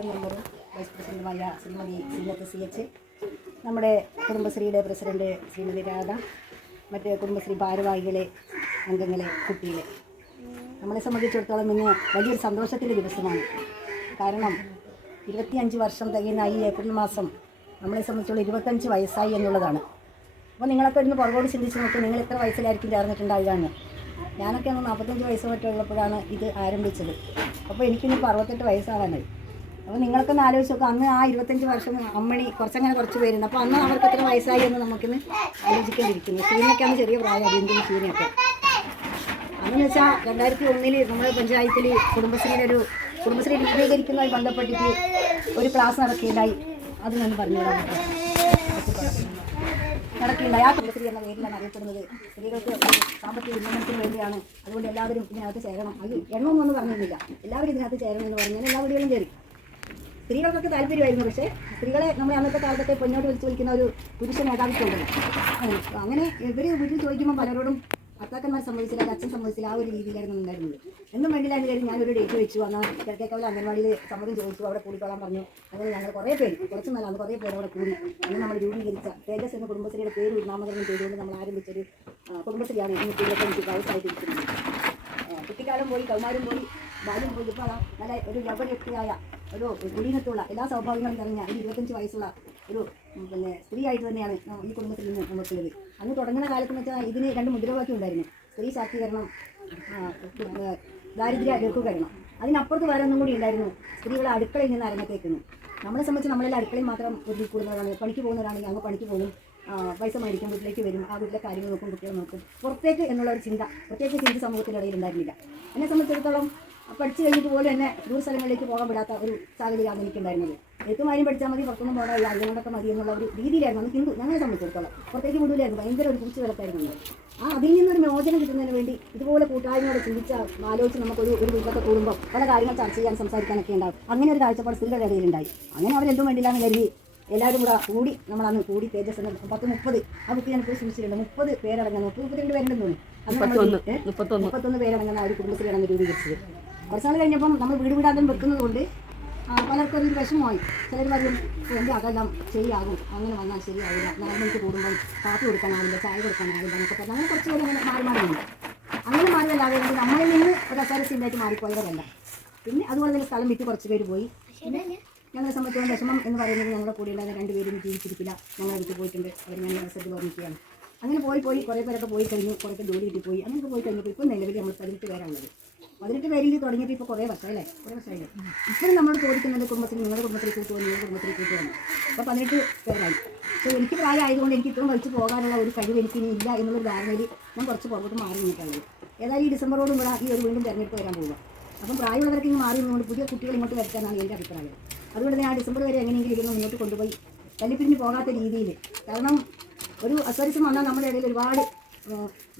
Board മെമ്പറും vice പ്രസിഡന്റുമായ Shrimati Zeenath CH, നമ്മുടെ കുടുംബശ്രീയുടെ പ്രസിഡന്റ് ശ്രീമതി രാധ, മറ്റ് കുടുംബശ്രീ ഭാരവാഹികളെ, അംഗങ്ങളെ, കുട്ടികളെ, നമ്മളെ സംബന്ധിച്ചിടത്തോളം ഇന്ന് വലിയൊരു സന്തോഷത്തിൻ്റെ ദിവസമാണ്. കാരണം 25 വർഷം തികയുന്ന ഈ ഏപ്രിൽ മാസം നമ്മളെ സംബന്ധിച്ചുള്ള 25 വയസ്സായി എന്നുള്ളതാണ്. അപ്പോൾ നിങ്ങളൊക്കെ ഇന്ന് പുറകോട് ചിന്തിച്ച് നോക്കി, നിങ്ങൾ എത്ര വയസ്സിലായിരിക്കും ചേർന്നിട്ടുണ്ടാവുകയെന്ന്. ഞാനൊക്കെ അന്ന് 45 വയസ്സ് മറ്റുള്ളപ്പോഴാണ് ഇത് ആരംഭിച്ചത്. അപ്പോൾ എനിക്കിന്നിപ്പോൾ 68 വയസ്സാവാനായി. അപ്പോൾ നിങ്ങൾക്കൊന്ന് ആലോചിച്ച് നോക്കുക, അന്ന് ആ 25 വർഷം അമ്മണി കുറച്ച് പേരുണ്ട്. അപ്പോൾ അന്ന് അവർക്ക് എത്ര വയസ്സായി എന്ന് നമുക്കിന്ന് ആലോചിക്കേണ്ടിയിരിക്കുന്നു. ഷീനയൊക്കെയാണ് ചെറിയ പ്രായം, അരിയന്തിന് ഷീനയൊക്കെ. അതെന്ന് വെച്ചാൽ 2001 നമ്മുടെ പഞ്ചായത്തിൽ കുടുംബശ്രീ രൂപീകരിക്കുന്നതുമായി ബന്ധപ്പെട്ടിട്ട് ഒരു ക്ലാസ് നടക്കുകയുണ്ടായി. അത് ഞാൻ പറഞ്ഞു നടക്കുകയുണ്ടായി. ആ കുടുംബശ്രീ എന്ന പേരിലാണ് അറിയപ്പെടുന്നത്. സ്ത്രീകൾക്ക് സാമ്പത്തിക ഉന്നമനത്തിന് വേണ്ടിയാണ്. അതുകൊണ്ട് എല്ലാവരും ഇതിനകത്ത് ചേരണം. അത് എണ്ണമൊന്നും പറഞ്ഞിരുന്നില്ല, എല്ലാവരും ഇതിനകത്ത് ചേരണം എന്ന് പറഞ്ഞാൽ എല്ലാ വീടുകളും കയറി. സ്ത്രീകൾക്കൊക്കെ താല്പര്യമായിരുന്നു. പക്ഷേ സ്ത്രീകളെ നമ്മൾ അന്നത്തെ കാലത്തൊക്കെ പൊന്നോട്ട് വിളിച്ച് വിളിക്കുന്ന ഒരു പുരുഷ മേധാവിത്വമുണ്ട്. അങ്ങനെ ഇവർ വീട്ടിൽ ചോദിക്കുമ്പോൾ പലരോടും ഭർത്താക്കന്മാർ സമ്മതിച്ചില്ല, അച്ഛൻ സമ്മതിച്ചില്ല, ആ ഒരു രീതിയിലായിരുന്നു ഉണ്ടായിരുന്നത്. എന്നും വേണ്ടിയില്ലാന്ന് കയറി ഞാനൊരു ഡേറ്റ് വെച്ചു. എന്നാൽ കിഴക്കേക്കവല അംഗൻവാടിയിൽ സമ്മതം ചോദിച്ചു, അവിടെ കൂടിക്കോളാൻ പറഞ്ഞു. അങ്ങനെ ഞങ്ങൾ കുറേ പേര്, കുറച്ച് നല്ല കുറേ പേര് അവിടെ കൂടി. അന്ന് നമ്മൾ രൂപീകരിച്ച തേജസ് എന്ന കുടുംബശ്രീയുടെ പേര് നാമകരണം ചെയ്തുകൊണ്ട് നമ്മൾ ആരംഭിച്ചൊരു കുടുംബശ്രീയാണ് ഇന്ന് 25 വയസ്സായിട്ടിരിക്കുന്നത്. കുട്ടിക്കാലം പോയി, കൗമാരം പോയി, ബാല്യം പോയി. ഇപ്പോൾ നല്ല ഒരു ലവ്യക്തിയായ ഒരു കുലീനത്തുള്ള എല്ലാ സൗഭാഗ്യങ്ങളും നിറഞ്ഞ ഒരു 25 വയസ്സുള്ള ഒരു സ്ത്രീ ആയിട്ട് തന്നെയാണ് ഈ കുടുംബത്തിൽ നിന്ന് നമുക്കുള്ളത്. അന്ന് തുടങ്ങുന്ന കാലത്തെന്ന് വെച്ചാൽ ഇതിന് 2 മുദ്രാവാക്യം ഉണ്ടായിരുന്നു: സ്ത്രീ ശാക്തീകരണം, ദാരിദ്ര്യ ലഘൂകരണം. അതിനപ്പുറത്ത് വേറെ ഒന്നും കൂടി ഉണ്ടായിരുന്നു: സ്ത്രീകളെ അടുക്കളയിൽ നിന്ന് അരങ്ങത്തേക്കുന്നു. നമ്മളെ സംബന്ധിച്ച് നമ്മളെല്ലാം അടുക്കളയിൽ മാത്രം ഒതുങ്ങി കൂടുന്നവരാണ്. പണിക്ക് പോകുന്നവരാണെങ്കിൽ അങ്ങ് പണിക്ക് പോകും, പൈസ മേടിക്കും, വീട്ടിലേക്ക് വരും, ആ വീട്ടിലെ കാര്യങ്ങൾ നോക്കും, കുട്ടികൾ നോക്കും. പുറത്തേക്ക് എന്നുള്ള ഒരു ചിന്ത പ്രത്യേകിച്ച് സമൂഹത്തിനിടയിൽ ഉണ്ടായിരുന്നില്ല. എന്നെ സംബന്ധിച്ചിടത്തോളം പഠിച്ചു കഴിഞ്ഞിട്ട് പോലും എന്നെ ദൂര സ്ഥലങ്ങളിലേക്ക് പോകാൻ വിടാത്ത ഒരു സാഹചര്യമാണ് എനിക്കുണ്ടായിരുന്നത്. എഴുത്തുമാരും പഠിച്ചാൽ മതി, പുറത്തൊന്നും പോകാൻ അതുകൊണ്ടൊക്കെ മതി എന്നുള്ള ഒരു രീതിയിലായിരുന്നു അന്ന് ഹിന്ദു ഞങ്ങളെ സംബന്ധിച്ചിടത്തോളം. പുറത്തേക്ക് വിടൂലായിരുന്നു, ഭയങ്കര ഒരു കുറിച്ച് വിലക്കായിരുന്നു. അതിൽ നിന്നൊരു മോചനം കിട്ടുന്നതിന് വേണ്ടി ഇതുപോലെ കൂട്ടായ്മയോടെ ചിന്തിച്ച് ആലോചിച്ച് നമുക്കൊരു വീട്ടിലൊക്കെ കൂടുമ്പോൾ പല കാര്യങ്ങൾ ചർച്ച ചെയ്യാൻ, സംസാരിക്കാനൊക്കെ ഉണ്ടാവും. അങ്ങനെ ഒരു കാഴ്ചപ്പാട് സ്ത്രീകളുടെ ഇടയിലുണ്ടായി. അങ്ങനെ അവരെന്തും വേണ്ടിയില്ലാന്ന് കരുതി എല്ലാവരും കൂടി നമ്മളന്ന് കൂടി തേജസ് എന്ന 10-30 ആ ബുക്ക് ഞാനിപ്പോൾ സൂക്ഷിച്ചിട്ടുണ്ട്. 30 പേരടങ്ങുന്ന 32 പേരുണ്ടെന്ന് തോന്നി. 31 പേരടങ്ങുന്ന ഒരു കുടുംബശ്രീയാണ് അന്ന് രൂപീകരിച്ചത്. കുറച്ച് നാൾ കഴിഞ്ഞപ്പം നമ്മൾ വീടാന്തം വെക്കുന്നത് കൊണ്ട് പലർക്കും ഒരു വിഷമമായി. ചിലർ പറയും എൻ്റെ അതെല്ലാം ശരിയാകും, അങ്ങനെ വന്നാൽ ശരിയാവില്ല, 4 മണിക്ക് കൂടുമ്പോൾ കാപ്പി കൊടുക്കാനാവില്ല, ചായ കൊടുക്കാനാവില്ല എന്നൊക്കെ പറഞ്ഞാൽ അങ്ങനെ കുറച്ച് പേര് അങ്ങനെ മാറിയുണ്ട്. അങ്ങനെ മാറിയല്ലാതെ നമ്മളിൽ നിന്ന് ഒരു അസാരസ്യമായിട്ട് മാറിപ്പോയവരല്ല. പിന്നെ അതുപോലെ തന്നെ സ്ഥലം വിറ്റ് കുറച്ച് പേര് പോയി. പിന്നെ ഞങ്ങളെ സംബന്ധിച്ചോളം വിഷമം എന്ന് പറയുന്നത് ഞങ്ങളുടെ കൂടെ ഉണ്ടായിരുന്ന 2 പേരും ജീവിച്ചിരിക്കില്ല, ഞങ്ങളെ വിട്ട് പോയിട്ടുണ്ട്. അവർ ഞാൻ അവസരത്തിൽ ഓർമ്മിക്കുകയാണ്. അങ്ങനെ പോയി കുറേ പേരൊക്കെ പോയി കഴിഞ്ഞു, കുറേ ജോലി കിട്ടി പോയി. അങ്ങനെയൊക്കെ പോയി കഴിഞ്ഞപ്പോൾ ഇപ്പോൾ നിലവിൽ നമ്മൾ 18 പേരാണുള്ളത്. 18 പേരിൽ തുടങ്ങിയിട്ട് ഇപ്പോൾ കുറേ വർഷമല്ലേ, ഇപ്പോഴും നമ്മളോട് ചോദിക്കുന്നുണ്ട് കുടുംബശ്രീ, നിങ്ങളുടെ കുടുംബശ്രീ കൂട്ടുവോ, നിങ്ങളുടെ കുടുംബശ്രീ കൂട്ടുവോ. അപ്പോൾ 18 പേരായി. പക്ഷേ എനിക്ക് പ്രായമായതുകൊണ്ട് എനിക്ക് ഇത്രയും വലിച്ചു പോകാനുള്ള ഒരു കഴിവ് എനിക്കിനി ഇല്ല എന്നുള്ളൊരു ധാരണയിൽ ഞാൻ കുറച്ച് പുറകോട്ട് മാറി നിന്നിട്ടുള്ളത്. ഏതായാലും ഈ ഡിസംബറോടും കൂടെ ഈ ഒരു വീണ്ടും തിരഞ്ഞെടുപ്പ് വരാൻ പോവുക. അപ്പം പ്രായമുള്ളവർക്ക് ഇങ്ങനെ മാറി നിന്നുകൊണ്ട് പുതിയ കുട്ടികൾ ഇങ്ങോട്ട് വരുത്താനാണ് എൻ്റെ അഭിപ്രായം. അതുകൊണ്ട് തന്നെ ആ ഡിസംബർ വരെ എങ്ങനെയെങ്കിലും ഇരുന്ന് മുന്നോട്ട് കൊണ്ടുപോയി തല്ലിപ്പിരിഞ്ഞ് പോകാത്ത രീതിയിൽ. കാരണം ഒരു അസ്വരസ്യം വന്നാൽ നമ്മുടെ ഇടയിൽ ഒരുപാട്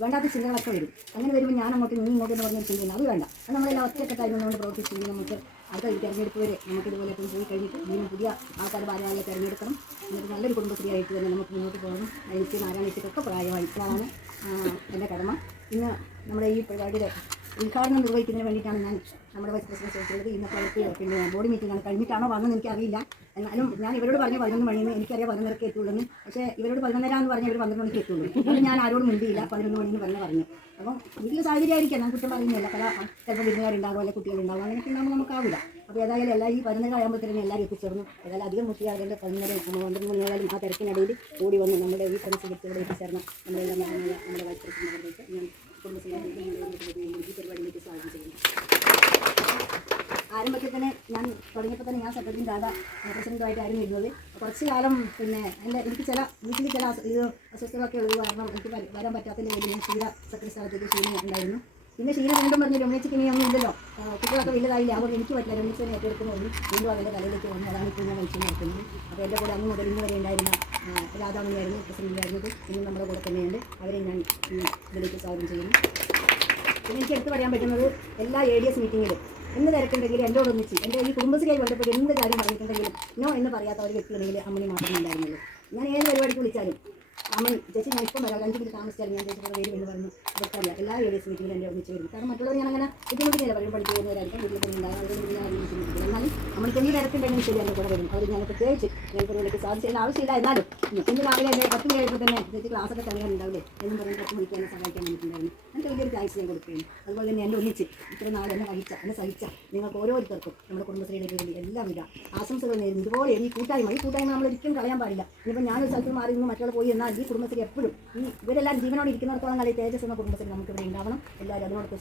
വേണ്ടാത്ത ചിന്തകളൊക്കെ വരും. അങ്ങനെ വരുമ്പോൾ ഞാൻ അങ്ങോട്ട് നീ ഇങ്ങോട്ട് എന്ന് പറഞ്ഞൊരു ചിന്തയില്ല, അത് വേണ്ട. അത് നമ്മളെല്ലാം ഒറ്റക്കെട്ടായി നിന്നുകൊണ്ട് പ്രവർത്തിച്ചെങ്കിൽ നമുക്ക് അടുത്ത തിരഞ്ഞെടുപ്പ് വരെ നമുക്കിതുപോലെ പോയി കഴിഞ്ഞിട്ട് വീണ്ടും പുതിയ ആൾക്കാർ ഭാരവാഹികളെ തിരഞ്ഞെടുക്കണം. എന്നിട്ട് നല്ലൊരു കുടുംബശ്രീ ആയിട്ട് തന്നെ നമുക്ക് മുന്നോട്ട് പോകണം. എനിക്ക് നാരായണത്തിക്കൊക്കെ പ്രായമായിട്ടാണ് എൻ്റെ കടമ. ഇന്ന് നമ്മുടെ ഈ പരിപാടിയുടെ ഉദ്ഘാടനം നിർവഹിക്കുന്നതിന് വേണ്ടിയിട്ടാണ് ഞാൻ നമ്മുടെ വൈസ് പ്രസിഡന്റ് ചോദിച്ചത്. ഇന്നത്തെ അവർക്ക് ബോഡി മീറ്റിംഗാണ്, കഴിഞ്ഞിട്ടാണോ വന്നത് എനിക്കറിയില്ല. എന്നാലും ഞാൻ ഇവരോട് പറഞ്ഞു 11 മണിന്ന്, എനിക്കറിയാം 11:30 എത്തുള്ളൂ. പക്ഷേ ഇവരോട് 11:30 എന്ന് പറഞ്ഞാൽ ഇവർ 12 മണിക്ക് എത്തുള്ളൂ. അതുകൊണ്ട് ഞാൻ ആരോടും മുണ്ടിയില്ല, 11 മണിന്ന് പറഞ്ഞു. അപ്പം വീട്ടിൽ സാഹചര്യമായിരിക്കാം, ഞാൻ കുറ്റം പറയുന്നില്ല. ചിലപ്പോൾ വിരുന്നുകാരുണ്ടാകും, അല്ലെങ്കിൽ കുട്ടികളുണ്ടാകും, അങ്ങനെയൊക്കെ ഉണ്ടാകുമ്പോൾ നമുക്കാവില്ല. അപ്പോൾ ഏതായാലും എല്ലാവരും ഈ 11 ആകുമ്പോഴത്തേനും എല്ലാവരും എത്തിച്ചേർന്നു. ഏതായാലും അധികം മുട്ടിയാകേണ്ട 12 മണിയായാലും ആ തിരക്കിനിടയിൽ കൂടി വന്ന് നമ്മുടെ ഈ പരിസരത്ത് ഇവിടെ എത്തിച്ചേർന്ന നമ്മുടെ വൈസ് പ്രസിഡന്റ് ഞാൻ കുടുംബശ്രീ ഈ പരിപാടിയിലേക്ക് സ്വാഗതം ചെയ്യുന്നു. ആരംഭത്തിൽ തന്നെ ഞാൻ തുടങ്ങിയപ്പോൾ തന്നെ ഞാൻ സെക്രട്ടറി രാധ പ്രസിഡന്റുമായിട്ടായിരുന്നു ഇരുന്നത്. കുറച്ച് കാലം പിന്നെ എനിക്ക് വീട്ടിൽ ചില അസ്വസ്ഥതകളൊക്കെ ഉള്ളത് കാരണം എനിക്ക് വരാൻ പറ്റാത്തതിൻ്റെ പേരിൽ ഞാൻ ക്ഷീര സെക്രട്ടറി സ്ഥാനത്തേക്ക് ക്ഷീണ ഉണ്ടായിരുന്നു. പിന്നെ ക്ഷീണ വീണ്ടും പറഞ്ഞു രമേശിക്ക് ഇനിയൊന്നും ഇല്ലല്ലോ, കുട്ടികളൊക്കെ വലുതായില്ല, അപ്പോൾ എനിക്ക് പറ്റില്ല, രമേശിനെ ഏറ്റെടുക്കുന്ന വീണ്ടും അതിൻ്റെ തലയിലേക്ക് വന്നു. അതാണ് ഇപ്പോൾ ഞാൻ മനുഷ്യൻ നടത്തുന്നത്. അപ്പോൾ എൻ്റെ കൂടെ അന്ന് മുതൽ ഇന്ന് വരെ ഉണ്ടായിരുന്ന രാധാമണിയായിരുന്നു പ്രസിഡന്റായിരുന്നത്. ഇന്നും നമ്മുടെ കൂടെ തന്നെയുണ്ട്. അവരെ ഞാൻ ഇതിലേക്ക് സ്വാഗതം ചെയ്യുന്നു. പിന്നെ എനിക്ക് എടുത്ത് പറയാൻ പറ്റുന്നത് എല്ലാ ADS മീറ്റിങ്ങിലും എന്ത് തിരക്കുണ്ടെങ്കിലും എന്നോട് ഒന്നിച്ച് എൻ്റെ ഈ കുടുംബശ്രീയായി ബന്ധപ്പെട്ട് എന്ത് കാര്യം പറഞ്ഞിട്ടുണ്ടെങ്കിലും നോ എന്ന് പറയാത്ത ഒരു വ്യക്തിയാണെങ്കിൽ അമ്മണി മാത്രമേ ഉണ്ടായിരുന്നുള്ളൂ. ഞാൻ ഏത് പരിപാടിക്ക് വിളിച്ചാലും അമ്മൻ ചേച്ചി ഞാൻ ഇപ്പം വരാം 5 മിനിറ്റ് താമസിച്ചാലും ഞാൻ ചേച്ചി വരും എന്ന് പറഞ്ഞു. അവർക്കറിയാം എല്ലാ ഏരിയസ് മീറ്റിങ്ങിലും എൻ്റെ ഒന്നിച്ച് വരും. കാരണം മറ്റുള്ളവർ ഞാൻ അങ്ങനെ ബുദ്ധിമുട്ടില്ല പറയും, പഠിച്ചു പോകുന്നവരായിരിക്കും, വീട്ടിൽ തന്നെ ഉണ്ടാകും, അതുകൊണ്ട് ഞാൻ ബുദ്ധിമുട്ടില്ല. എന്നാലും നമ്മൾക്കൊന്നും തിരക്കുണ്ടെങ്കിൽ ശരി എൻ്റെ കൂടെ വരും. അവർ ഞാൻ പ്രത്യേകിച്ച് ഞങ്ങൾക്ക് വിളിക്ക് സാധിച്ചതിന് ആവശ്യമില്ല. എന്നാലും ഇന്ന് രാവിലെ എൻ്റെ 10 കഴിയുമ്പോൾ തന്നെ ചേച്ചി ക്ലാസ്സൊക്കെ തരാനുണ്ടാവില്ലേ എന്നും പറഞ്ഞ് 10 മണിക്ക് എന്നെ സഹായിക്കാൻ വേണ്ടിയിട്ടുണ്ടായിരുന്നു. എനിക്ക് വലിയൊരു താങ്ക്സ് ഞാൻ കൊടുക്കുകയും അതുപോലെ തന്നെ എന്നെ ഒന്നിച്ച് ഇത്ര നാൾ എന്നെ സഹിച്ച നിങ്ങൾക്ക് ഓരോരുത്തർക്കും നമ്മുടെ കുടുംബശ്രീയുടെ പേരിൽ എല്ലാവിധ ആശംസകൾ നേരുന്നു. ഇതുപോലെ ഈ കൂട്ടായ്മ നമ്മൾ ഒരിക്കലും കളയാൻ പാടില്ല. ഇനിയിപ്പോൾ ഞാനൊരു സ്ഥലത്ത് മാറി നിന്ന് മറ്റുള്ള പോയി എന്നാൽ ഈ കുടുംബശ്രീ എപ്പോഴും ഇവരെല്ലാം ജീവനോട് ഇരിക്കുന്നിടത്തോളം കാലം തേജസ് എന്ന കുടുംബശ്രീ നമുക്കിവിടെ ഉണ്ടാവണം. എല്ലാവരും അതിനോടൊത്ത്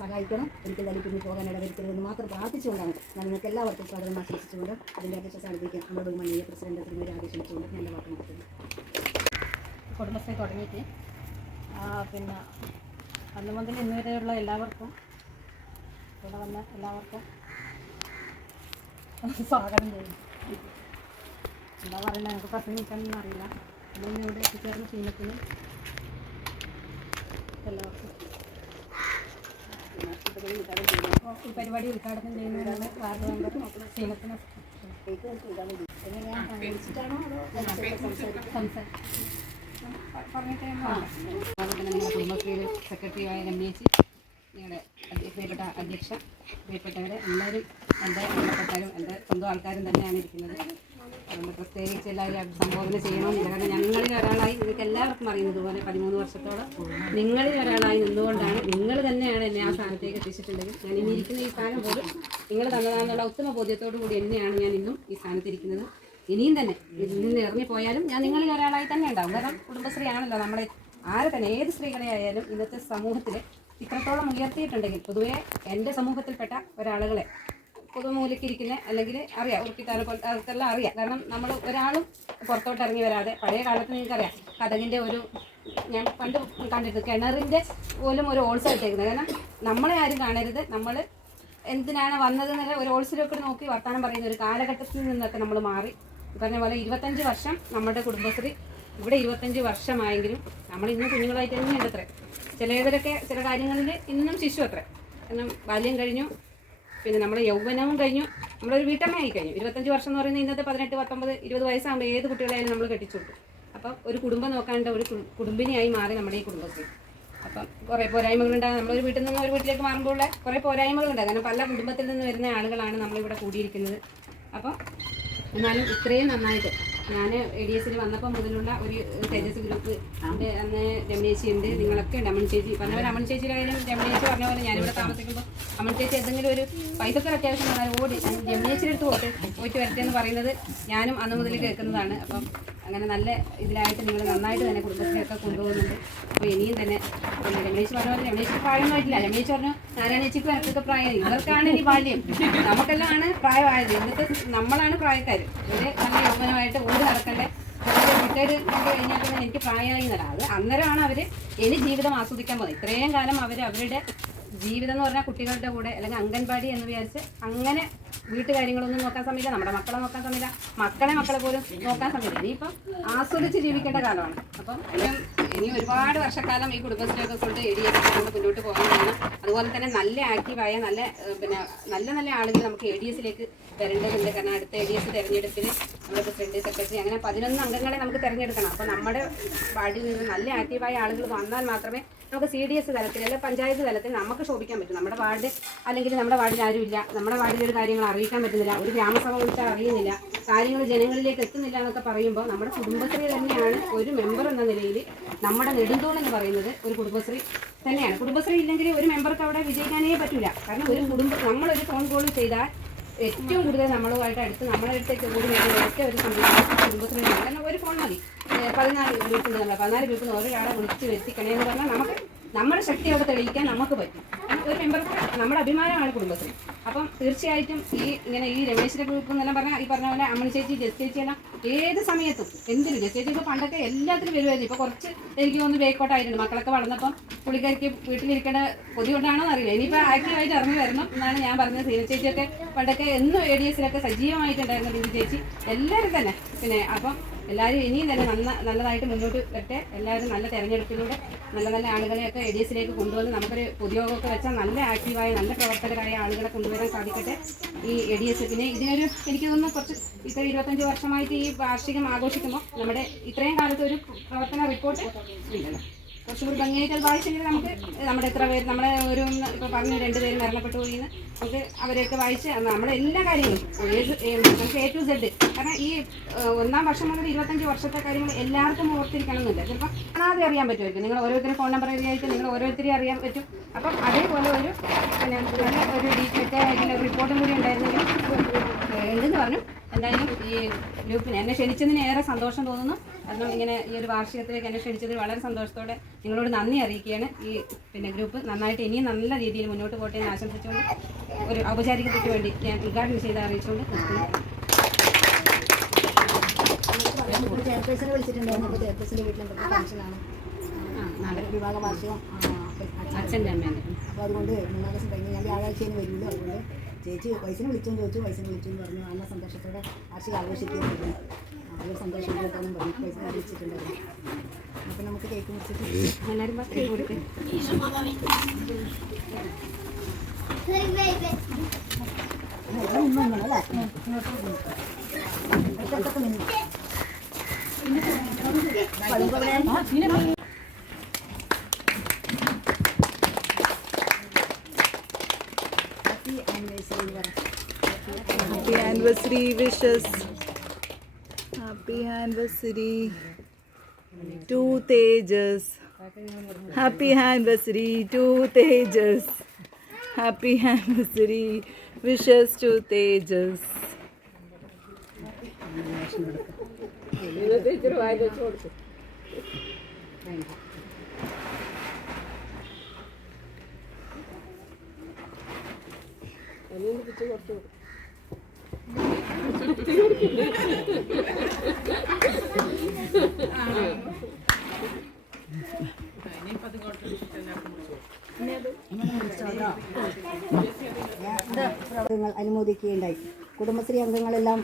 സഹായിക്കണം. ഒരിക്കലും അതിൽ പിന്നെ പോകാൻ ഇടവരുത്തരുതെന്ന് മാത്രം പ്രാർത്ഥിച്ചുകൊണ്ടാണ് ഞാൻ നിങ്ങൾക്ക് എല്ലാവർക്കും സ്വാഗതം ആശംസിച്ചുകൊണ്ട് അതിൻ്റെ അധ്യക്ഷ സ്ഥാനത്തേക്ക് നമ്മുടെ ബഹുമാനീയ പ്രസിഡന്റ് തിരുമേനി ആദേശിച്ചുകൊണ്ട് ഞാൻ വാക്ക് നടത്തുന്നു. കുടുംബശ്രീ തുടങ്ങിയിട്ട് പിന്നെ അന്ന് മുതൽ ഇന്ന് വരെയുള്ള എല്ലാവർക്കും ഇവിടെ വന്ന എല്ലാവർക്കും സ്വാഗതം ചെയ്യുന്നു. എന്താ പറയുന്നത്, ഞങ്ങൾക്ക് പ്രസംഗിക്കാനൊന്നും അറിയില്ല. അതുകൊണ്ട് ഇവിടെ എത്തിച്ചേർന്ന സീനത്തിന് എല്ലാവർക്കും ഈ പരിപാടി ഉദ്ഘാടനം ചെയ്യുന്നതിനാണ് വാർഡ് മെമ്പർ സീനത്തിന് കുടുംബശ്രീയിൽ സെക്രട്ടറിയായ രമേശ്, ഞങ്ങളുടെ പ്രിയപ്പെട്ട അധ്യക്ഷ, പ്രിയപ്പെട്ടവരെ എല്ലാവരും എൻ്റെ പ്രിയപ്പെട്ടാലും എൻ്റെ സ്വന്തം ആൾക്കാരും തന്നെയാണ് ഇരിക്കുന്നത്. അതുകൊണ്ട് പ്രത്യേകിച്ച് എല്ലാവരും അഭിസംബോധന ചെയ്യണമെന്നില്ല. കാരണം ഞങ്ങളിൽ ഒരാളായി നിങ്ങൾക്ക് എല്ലാവർക്കും അറിയുന്നത് പോലെ 13 വർഷത്തോളം നിങ്ങളിൽ ഒരാളായി നിന്നുകൊണ്ടാണ്, നിങ്ങൾ തന്നെയാണ് എന്നെ ആ സ്ഥാനത്തേക്ക് എത്തിച്ചിട്ടുണ്ടെങ്കിൽ ഞാൻ ഇനി ഇരിക്കുന്ന ഈ സ്ഥാനം പോലും നിങ്ങൾ തന്നതാണെന്നുള്ള ഉത്തമ ബോധ്യത്തോടു കൂടി തന്നെയാണ് ഞാൻ ഇന്നും ഈ സ്ഥാനത്തിരിക്കുന്നത്. ഇനിയും തന്നെ ഇതിൽ നിന്ന് ഇറങ്ങിപ്പോയാലും ഞാൻ നിങ്ങളിൽ ഒരാളായി തന്നെ ഉണ്ടാവും. കാരണം കുടുംബശ്രീ ആണല്ലോ നമ്മളെ ആരെ തന്നെ ഏത് സ്ത്രീകളെ ആയാലും ഇന്നത്തെ സമൂഹത്തിൽ ഇത്രത്തോളം ഉയർത്തിയിട്ടുണ്ടെങ്കിൽ, പൊതുവേ എൻ്റെ സമൂഹത്തിൽപ്പെട്ട ഒരാളുകളെ പൊതുമൂലക്കിരിക്കുന്ന അല്ലെങ്കിൽ അറിയാം ഉറുപ്പിത്താനെ പോലെ അവർക്കെല്ലാം അറിയാം. കാരണം നമ്മൾ ഒരാളും പുറത്തോട്ട് ഇറങ്ങി വരാതെ, പഴയ കാലത്ത് നിങ്ങൾക്കറിയാം കഥകിൻ്റെ ഒരു ഞാൻ പണ്ട് കണ്ടിരുന്നു, കിണറിൻ്റെ പോലും ഒരു ഓൾസ് ഇട്ടേക്കുന്നത്. കാരണം നമ്മളെ ആരും കാണരുത്, നമ്മൾ എന്തിനാണ് വന്നതെന്നുള്ള ഒരു ഓൾസിലൊക്കെ നോക്കി വർത്തമാനം പറയുന്ന ഒരു കാലഘട്ടത്തിൽ നിന്നൊക്കെ നമ്മൾ മാറി. പറഞ്ഞ പോലെ 25 വർഷം നമ്മുടെ കുടുംബശ്രീ ഇവിടെ 25 വർഷമായെങ്കിലും നമ്മൾ ഇന്നും കുഞ്ഞുങ്ങളായിട്ട് തന്നെയുണ്ട് അത്രേ. ചിലവരൊക്കെ ചില കാര്യങ്ങളിൽ ഇന്നും ശിശു അത്രേ. കാരണം ബാല്യം കഴിഞ്ഞു, പിന്നെ നമ്മുടെ യൗവനവും കഴിഞ്ഞു, നമ്മളൊരു വീട്ടമ്മയായി കഴിഞ്ഞു. 25 വർഷം എന്ന് പറയുന്നത് ഇന്നത്തെ 18, 19, 20 വയസ്സാകുമ്പോൾ ഏത് കുട്ടികളായാലും നമ്മൾ കെട്ടിച്ചു കൊടുക്കും. അപ്പം ഒരു കുടുംബം നോക്കാണ്ട് ഒരു കുടുംബിനിയായി മാറി നമ്മുടെ ഈ കുടുംബശ്രീ. അപ്പം കുറേ പോരായ്മകളുണ്ടാകും. നമ്മളൊരു വീട്ടിൽ നിന്ന് ഒരു വീട്ടിലേക്ക് മാറുമ്പോൾ കുറേ പോരായ്മകളുണ്ടാകും. കാരണം പല കുടുംബത്തിൽ നിന്ന് വരുന്ന ആളുകളാണ് നമ്മളിവിടെ കൂടിയിരിക്കുന്നത്. അപ്പം എന്നാലും ഇത്രയും നന്നായിട്ട് ഞാൻ ADS വന്നപ്പോൾ മുതലുള്ള ഒരു തേജസ് ഗ്രൂപ്പ് ഉണ്ട്. അന്ന് രമണേശി ഉണ്ട്, നിങ്ങളൊക്കെ ഉണ്ട്. അമ്മൻ ചേച്ചി പറഞ്ഞ അമ്മൻ ചേച്ചിയിലായാലും രമണേശി പറഞ്ഞ പോലെ ഞാനിവിടെ താമസിക്കുമ്പോൾ അമ്മൻ ചേച്ചി എന്തെങ്കിലും ഒരു പൈസക്ക് അത്യാവശ്യം വന്നാൽ ഓടി ഞാൻ രമണേച്ചിയുടെ അടുത്ത് പോയിട്ട് വരട്ടെ എന്ന് പറയുന്നത് ഞാനും അന്ന് മുതൽ കേൾക്കുന്നതാണ്. അപ്പം അങ്ങനെ നല്ല ഇതിലായിട്ട് നിങ്ങൾ നന്നായിട്ട് തന്നെ കുടുംബശ്രീയൊക്കെ കൊണ്ടുപോകുന്നുണ്ട്. അപ്പോൾ ഇനിയും തന്നെ രമേശ് പറഞ്ഞ പോലെ രമേശിക്ക് പ്രായമൊന്നുമായിട്ടില്ല. രമേശ് പറഞ്ഞു നാരായണേച്ചിക്ക് എനിക്കൊക്കെ പ്രായം, ഇവർക്കാണ് ഈ ബാല്യം, നമുക്കെല്ലാം ആണ് പ്രായമായത്. ഇന്നത്തെ നമ്മളാണ് പ്രായക്കാർ. ഇവര് നല്ല യൗവനമായിട്ട് ഓടി നടക്കണ്ടേ, റിട്ടയർഡ് കണ്ടു കഴിഞ്ഞാൽ പിന്നെ എനിക്ക് പ്രായമായി എന്നല്ല. അത് അന്നേരമാണ് അവർ ഇനി ജീവിതം ആസ്വദിക്കാൻ പോകുന്നത്. ഇത്രയും കാലം അവരുടെ ജീവിതം എന്ന് പറഞ്ഞാൽ കുട്ടികളുടെ കൂടെ അല്ലെങ്കിൽ അംഗൻവാടി എന്ന് വിചാരിച്ച് അങ്ങനെ വീട്ടുകാര്യങ്ങളൊന്നും നോക്കാൻ സമയമില്ല, നമ്മുടെ മക്കളെ നോക്കാൻ സമയമില്ല, മക്കളെ പോലും നോക്കാൻ സമയമില്ല. ഇനിയിപ്പം ആസ്വദിച്ച് ജീവിക്കേണ്ട കാലമാണ്. അപ്പം ഇനി ഒരുപാട് വർഷക്കാലം ഈ കുടുംബശ്രീയൊക്കെ കൊണ്ട് ADS കൊണ്ട് മുന്നോട്ട് പോകാനാണ്. അതുപോലെ തന്നെ നല്ല ആക്റ്റീവായ നല്ല ആളുകൾ നമുക്ക് ADS വരേണ്ടതുണ്ട്. കാരണം അടുത്ത ADS തിരഞ്ഞെടുപ്പിന് നമ്മുടെ പ്രസിഡന്റ്, സെക്രട്ടറി അങ്ങനെ 11 അംഗങ്ങളെ നമുക്ക് തിരഞ്ഞെടുക്കണം. അപ്പോൾ നമ്മുടെ വാർഡിൽ നിന്ന് നല്ല ആക്റ്റീവായ ആളുകൾ വന്നാൽ മാത്രമേ നമുക്ക് CDS തലത്തിൽ അല്ലെങ്കിൽ പഞ്ചായത്ത് തലത്തിൽ നമുക്ക് ശോഭിക്കാൻ പറ്റും. നമ്മുടെ വാർഡ് അല്ലെങ്കിൽ നമ്മുടെ വാർഡിൽ ആരുമില്ല, നമ്മുടെ വാർഡിൽ ഒരു കാര്യങ്ങൾ അറിയിക്കാൻ പറ്റുന്നില്ല, ഒരു ഗ്രാമസഭ വിളിച്ചാൽ അറിയുന്നില്ല, കാര്യങ്ങൾ ജനങ്ങളിലേക്ക് എത്തുന്നില്ല എന്നൊക്കെ പറയുമ്പോൾ നമ്മുടെ കുടുംബശ്രീ തന്നെയാണ് ഒരു മെമ്പർ എന്ന നിലയിൽ നമ്മുടെ നെടുന്തൂണെന്ന് പറയുന്നത് ഒരു കുടുംബശ്രീ തന്നെയാണ്. കുടുംബശ്രീ ഇല്ലെങ്കിൽ ഒരു മെമ്പർക്ക് അവിടെ വിജയിക്കാനേ പറ്റില്ല. കാരണം ഒരു നമ്മളൊരു ഫോൺ കോൾ ചെയ്താൽ ഏറ്റവും കൂടുതൽ നമ്മളുമായിട്ട് അടുത്ത് നമ്മുടെ അടുത്തേക്ക് കൂടി വരുന്ന ഒറ്റ ഒരു സംവിധാനം കുടുംബശ്രീ. കാരണം ഒരു ഫോൺ മതി. 14 ഗ്രൂപ്പുണ്ട്, നമ്മൾ 14 ഗ്രൂപ്പിൽ നിന്ന് ഒരാളെ വിളിച്ച് വരുത്തിക്കണേ എന്ന് പറഞ്ഞാൽ നമുക്ക് നമ്മുടെ ശക്തി അവിടെ തെളിയിക്കാൻ നമുക്ക് പറ്റും. ഒരു മെമ്പർക്ക് നമ്മുടെ അഭിമാനമാണ് കുടുംബശ്രീ. അപ്പം തീർച്ചയായിട്ടും ഈ രമേശിന്റെ ഗ്രൂപ്പ് എന്നെല്ലാം പറഞ്ഞാൽ ഈ പറഞ്ഞ പോലെ അമ്മണി ചേച്ചി, ജസ് ചേച്ചി എല്ലാം ഏത് സമയത്തും എന്തിനും ജസ് ചേച്ചി ഇപ്പോൾ പണ്ടൊക്കെ എല്ലാത്തിനും വരുമായിരുന്നു. ഇപ്പോൾ കുറച്ച് എനിക്ക് തോന്നുന്നു ബേക്കോട്ടായിട്ടുണ്ട്. മക്കളൊക്കെ വളർന്നപ്പം പുള്ളിക്കാർക്ക് വീട്ടിലിരിക്കേണ്ട കൊതികൊണ്ടാണോ എന്നറിയില്ല. ഇനിയിപ്പോൾ ആക്റ്റീവായിട്ട് ഇറങ്ങി വരണം എന്നാണ് ഞാൻ പറഞ്ഞത്. സീന ചേച്ചിയൊക്കെ പണ്ടൊക്കെ എന്നും ADS സജീവമായിട്ടുണ്ടായിരുന്നു. ബിന്ദു ചേച്ചി എല്ലാവരും തന്നെ. പിന്നെ അപ്പം എല്ലാവരും ഇനിയും തന്നെ നല്ലതായിട്ട് മുന്നോട്ട് വരട്ടെ. എല്ലാവരും നല്ല തെരഞ്ഞെടുപ്പിലൂടെ നല്ല നല്ല ആളുകളെയൊക്കെ ADS-ലേക്ക് കൊണ്ടുവന്ന് നമുക്കൊരു പൊതുയോഗമൊക്കെ വെച്ചാൽ നല്ല ആക്റ്റീവായ നല്ല പ്രവർത്തകരായ ആളുകളെ കൊണ്ടുവരാൻ സാധിക്കട്ടെ ഈ ADS. പിന്നെ ഇതിനൊരു എനിക്ക് തോന്നുന്നു കുറച്ച് 25 വർഷമായിട്ട് ഈ വാർഷികം ആഘോഷിക്കുമ്പോൾ നമ്മുടെ ഇത്രയും കാലത്ത് ഒരു പ്രവർത്തന റിപ്പോർട്ട് ഇല്ലല്ലോ. കുറച്ചുകൂടി ഭംഗിയായിട്ട് വായിച്ചെങ്കിൽ നമുക്ക് നമ്മുടെ എത്ര പേര് നമ്മളെ ഒരു ഇപ്പോൾ പറഞ്ഞു 2 പേര് മരണപ്പെട്ടു പോയി നമുക്ക് അവരെയൊക്കെ വായിച്ച് നമ്മുടെ എല്ലാ കാര്യങ്ങളും നമുക്ക് A to Z. കാരണം ഈ 1-ാം വർഷം മുതൽ 25 വർഷത്തെ കാര്യങ്ങൾ എല്ലാവർക്കും ഓർത്തിരിക്കണം എന്നില്ല. ചിലപ്പോൾ കാണാതെ അറിയാൻ പറ്റുമായിരിക്കും. നിങ്ങൾ ഓരോരുത്തരും ഫോൺ നമ്പർ എഴുതിയായിട്ട് നിങ്ങൾ ഓരോരുത്തരെയും അറിയാൻ പറ്റും. അപ്പം അതേപോലെ ഒരു പിന്നെ നല്ല ഒരു ഡീറ്റെയിൽ റിപ്പോർട്ടും കൂടി ഉണ്ടായിരുന്നെങ്കിൽ എന്തെന്ന് പറഞ്ഞു. എന്തായാലും ഈ ഗ്രൂപ്പിന് എന്നെ ക്ഷണിച്ചതിന് ഏറെ സന്തോഷം തോന്നുന്നു. കാരണം ഇങ്ങനെ ഈ ഒരു വാർഷികത്തിലേക്ക് എന്നെ ക്ഷണിച്ചതിൽ വളരെ സന്തോഷത്തോടെ നിങ്ങളോട് നന്ദി അറിയിക്കുകയാണ്. ഈ പിന്നെ ഗ്രൂപ്പ് നന്നായിട്ട് ഇനിയും നല്ല രീതിയിൽ മുന്നോട്ട് പോട്ടെ എന്ന് ആശംസിച്ചുകൊണ്ട് ഒരു ഔപചാരികതയ്ക്ക് വേണ്ടി ഞാൻ ഉദ്ഘാടനം ചെയ്ത് അറിയിച്ചുകൊണ്ട് ചെയർപേഴ്സനെ വിളിച്ചിട്ടുണ്ടായിരുന്നു. അപ്പോൾ ചെയർപേഴ്സൻ്റെ വീട്ടിൽ ഫംഗ്ഷനാണ്, വിവാഹ വാർഷികം അച്ഛൻ്റെ അമ്മേൻ്റെ. അപ്പോൾ അതുകൊണ്ട് 3 ദിവസം കഴിഞ്ഞ് ഞാൻ വ്യാഴാഴ്ചയിൽ വരുമല്ലോ. അതുകൊണ്ട് ചേച്ചി വയസ്സിന് വിളിച്ചെന്ന് ചോദിച്ചു. വയസ്സിന് വിളിച്ചെന്ന് പറഞ്ഞു. നല്ല സന്തോഷത്തോടെ വാർഷിക ആഘോഷിക്കുന്നുണ്ട്. അതൊരു സന്തോഷം കൂട്ടാനും പറഞ്ഞു. വയസ്സിനെ വിളിച്ചിട്ടുണ്ടായിരുന്നു. അപ്പം നമുക്ക് കേക്ക് മുറിച്ചിട്ട് എല്ലാവരും കേക്ക് കൊടുക്കും. അല്ലേ Happy anniversary wishes. Happy anniversary to Tejas. Happy anniversary to Tejas. Happy anniversary wishes to Tejas. അനുമോദിക്കുകയുണ്ടായി. Kudumbashree അംഗങ്ങളെല്ലാം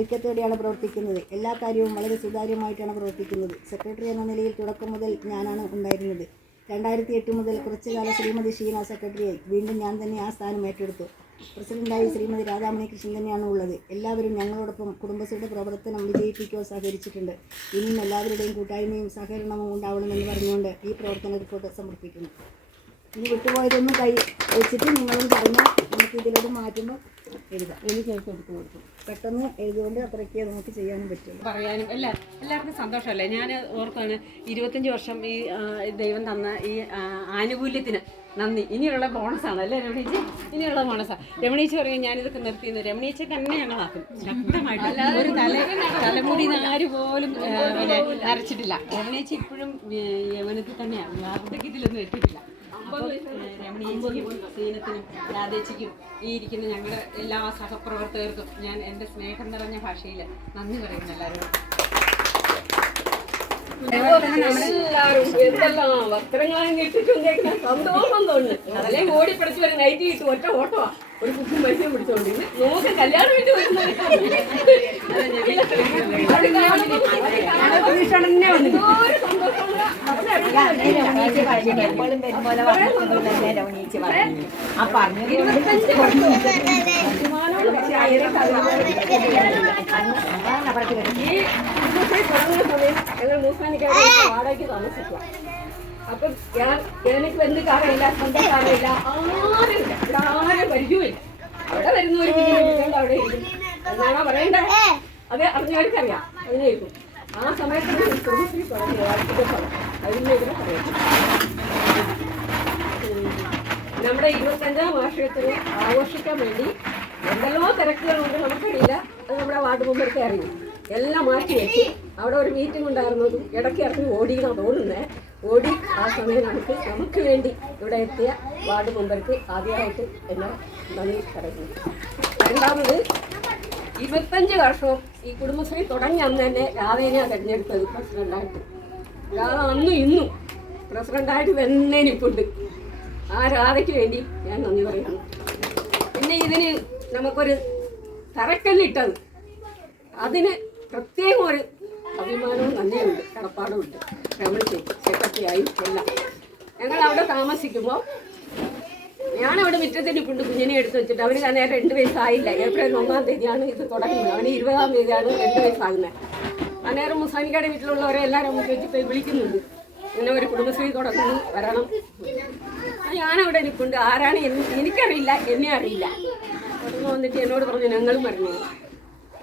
ഐക്യത്തോടെയാണ് പ്രവർത്തിക്കുന്നത്. എല്ലാ കാര്യവും വളരെ സുതാര്യമായിട്ടാണ് പ്രവർത്തിക്കുന്നത്. സെക്രട്ടറി എന്ന നിലയിൽ തുടക്കം മുതൽ ഞാനാണ് ഉണ്ടായിരുന്നത്. 2008 മുതൽ കുറച്ചുകാലം ശ്രീമതി ഷീന സെക്രട്ടറിയായി. വീണ്ടും ഞാൻ തന്നെ ആ സ്ഥാനം ഏറ്റെടുത്തു. പ്രസിഡന്റായി ശ്രീമതി രാധാമണി കൃഷ്ണൻ തന്നെയാണ് ഉള്ളത്. എല്ലാവരും ഞങ്ങളോടൊപ്പം കുടുംബശ്രീയുടെ പ്രവർത്തനം വിജയിപ്പിക്കാൻ സഹകരിച്ചിട്ടുണ്ട്. ഇനിയും എല്ലാവരുടെയും കൂട്ടായ്മയും സഹകരണവും ഉണ്ടാവണമെന്ന് പറഞ്ഞുകൊണ്ട് ഈ പ്രവർത്തന റിപ്പോർട്ട് സമർപ്പിക്കുന്നു. ഇനി വിട്ടുപോയതൊന്നും വെച്ചിട്ട് നിങ്ങളും പറഞ്ഞാൽ നമുക്ക് ഇതിലോട്ട് മാറ്റുമ്പോൾ എഴുതാം. എനിക്ക് കൊടുത്തു കൊടുക്കും. പെട്ടെന്ന് എഴുതുകൊണ്ട് അത്രയ്ക്ക് നമുക്ക് ചെയ്യാനും പറ്റും. പറയാനും എല്ലാവർക്കും സന്തോഷമല്ലേ. ഞാൻ ഓർത്താണ് 25 വർഷം ഈ ദൈവം തന്ന ഈ ആനുകൂല്യത്തിന് നന്ദി. ഇനിയുള്ള ബോണസാണ് അല്ലേ രമണീച്ചി? ഇനിയുള്ള ബോണസാണ്. രമണീച്ചി പറയും ഞാനിതൊക്കെ നിർത്തിയെന്ന്. രമണീച്ചി തന്നെ ഞങ്ങളാക്കും ശക്തമായിട്ട്. ഒരു തലമുടി നാര് പോലും അരച്ചിട്ടില്ല. രമണീച്ചി ഇപ്പോഴും യവനത്തിൽ തന്നെയാണ്, വാർദ്ധക്യത്തിലൊന്നും എത്തിയിട്ടില്ല. അപ്പോൾ രമണീച്ചിക്കും സീനത്തിനും രാധേച്ചിക്കും ഈ ഇരിക്കുന്ന ഞങ്ങളുടെ എല്ലാ സഹപ്രവർത്തകർക്കും ഞാൻ എൻ്റെ സ്നേഹം നിറഞ്ഞ ഭാഷയിൽ നന്ദി പറയുന്നു എല്ലാവരോടും. എല്ലാരും എന്തെല്ലാം വസ്ത്രങ്ങളും കിട്ടിട്ടും കേൾക്കുന്ന സന്തോഷം തോന്നുന്നു. അതല്ലേ ഓടിപ്പിടിച്ച് ഒരു നൈറ്റ് കിട്ടു ഒറ്റ ഓട്ടമാ ഒരു കുക്കും പൈസയും പിടിച്ചോണ്ട് നോക്ക് കല്യാണം വീട്ടിൽ വരുന്നത് ഞങ്ങൾ മൂസാനിക്കാരെ വാടകയ്ക്ക് താമസിക്കുക. അപ്പം എനിക്ക് ബന്ധുക്കാറില്ല, സ്വന്തക്കാറില്ല, ആരുമില്ല. ഇവിടെ ആരും പരിചയമില്ല. അവിടെ വരുന്ന ഒരു വീട്ടിലുണ്ട്, അവിടെ ഇരിക്കും. എന്നാണോ പറയണ്ടേ? അത് അറിഞ്ഞവർക്കറിയാം. അതിനായിരിക്കും ആ സമയത്ത് കുടുംബശ്രീ പറഞ്ഞു അതിൻ്റെ ഇവിടെ പറയാം. നമ്മുടെ 25ാം വാർഷികത്തിന് ആഘോഷിക്കാൻ വേണ്ടി എന്തെല്ലോ തിരക്കുകളുണ്ട് നമുക്കറിയില്ല. അത് നമ്മുടെ വാർഡ് മെമ്പർക്ക് അറിയും. എല്ലാം മാറ്റി വെച്ച് അവിടെ ഒരു മീറ്റിംഗ് ഉണ്ടായിരുന്നതും ഇടയ്ക്ക് ഇറങ്ങി ഓടിയെന്നാണ് തോന്നുന്നത്. ഓടി ആ സമയം നമുക്ക് വേണ്ടി ഇവിടെ എത്തിയ വാർഡ് മെമ്പർക്ക് ആദ്യമായിട്ട് എന്നെ നന്ദി പറയുന്നു. രണ്ടാമത് 25 വർഷവും ഈ കുടുംബശ്രീ തുടങ്ങി അന്ന് തന്നെ രാധേനെയാണ് തിരഞ്ഞെടുത്തത് പ്രസിഡൻ്റായിട്ട്. രാധ അന്നും ഇന്നും പ്രസിഡൻ്റായിട്ട് തന്നെ നിൽപ്പുണ്ട്. ആ രാധയ്ക്ക് വേണ്ടി ഞാൻ നന്ദി പറയുന്നു. പിന്നെ ഇതിന് നമുക്കൊരു തറക്കല്ലിട്ടത് അതിന് പ്രത്യേകം ഒരു അഭിമാനവും നന്ദിയുണ്ട്, കടപ്പാടും ഉണ്ട്. രമണി ചേച്ചി സെക്രട്ടറിയായി എല്ലാം. ഞങ്ങൾ അവിടെ താമസിക്കുമ്പോൾ ഞാനവിടെ മുറ്റത്തിന് കൊണ്ട് കുഞ്ഞിനെ എടുത്ത് വെച്ചിട്ട് അവന് തന്നെ 2 വയസ്സായില്ല. ഏപ്രിൽ 1-ാം തീയതിയാണ് ഇത് തുടങ്ങുന്നത്. അവന് 20-ാം തീയതിയാണ് 2 വയസ്സാകുന്നത്. അന്നേരം മുസാനിക്കയുടെ വീട്ടിലുള്ളവരെ എല്ലാവരും നമുക്ക് വെച്ചിട്ട് വിളിക്കുന്നുണ്ട്, ഇങ്ങനെ ഒരു കുടുംബശ്രീ തുടങ്ങുന്നു, വരണം. ഞാനവിടെ നിൽക്കുന്നുണ്ട്. ആരാണ് എനിക്കറിയില്ല, എന്നെ അറിയില്ല. തുടർന്ന് വന്നിട്ട് എന്നോട് പറഞ്ഞു ഞങ്ങളും വരണേ.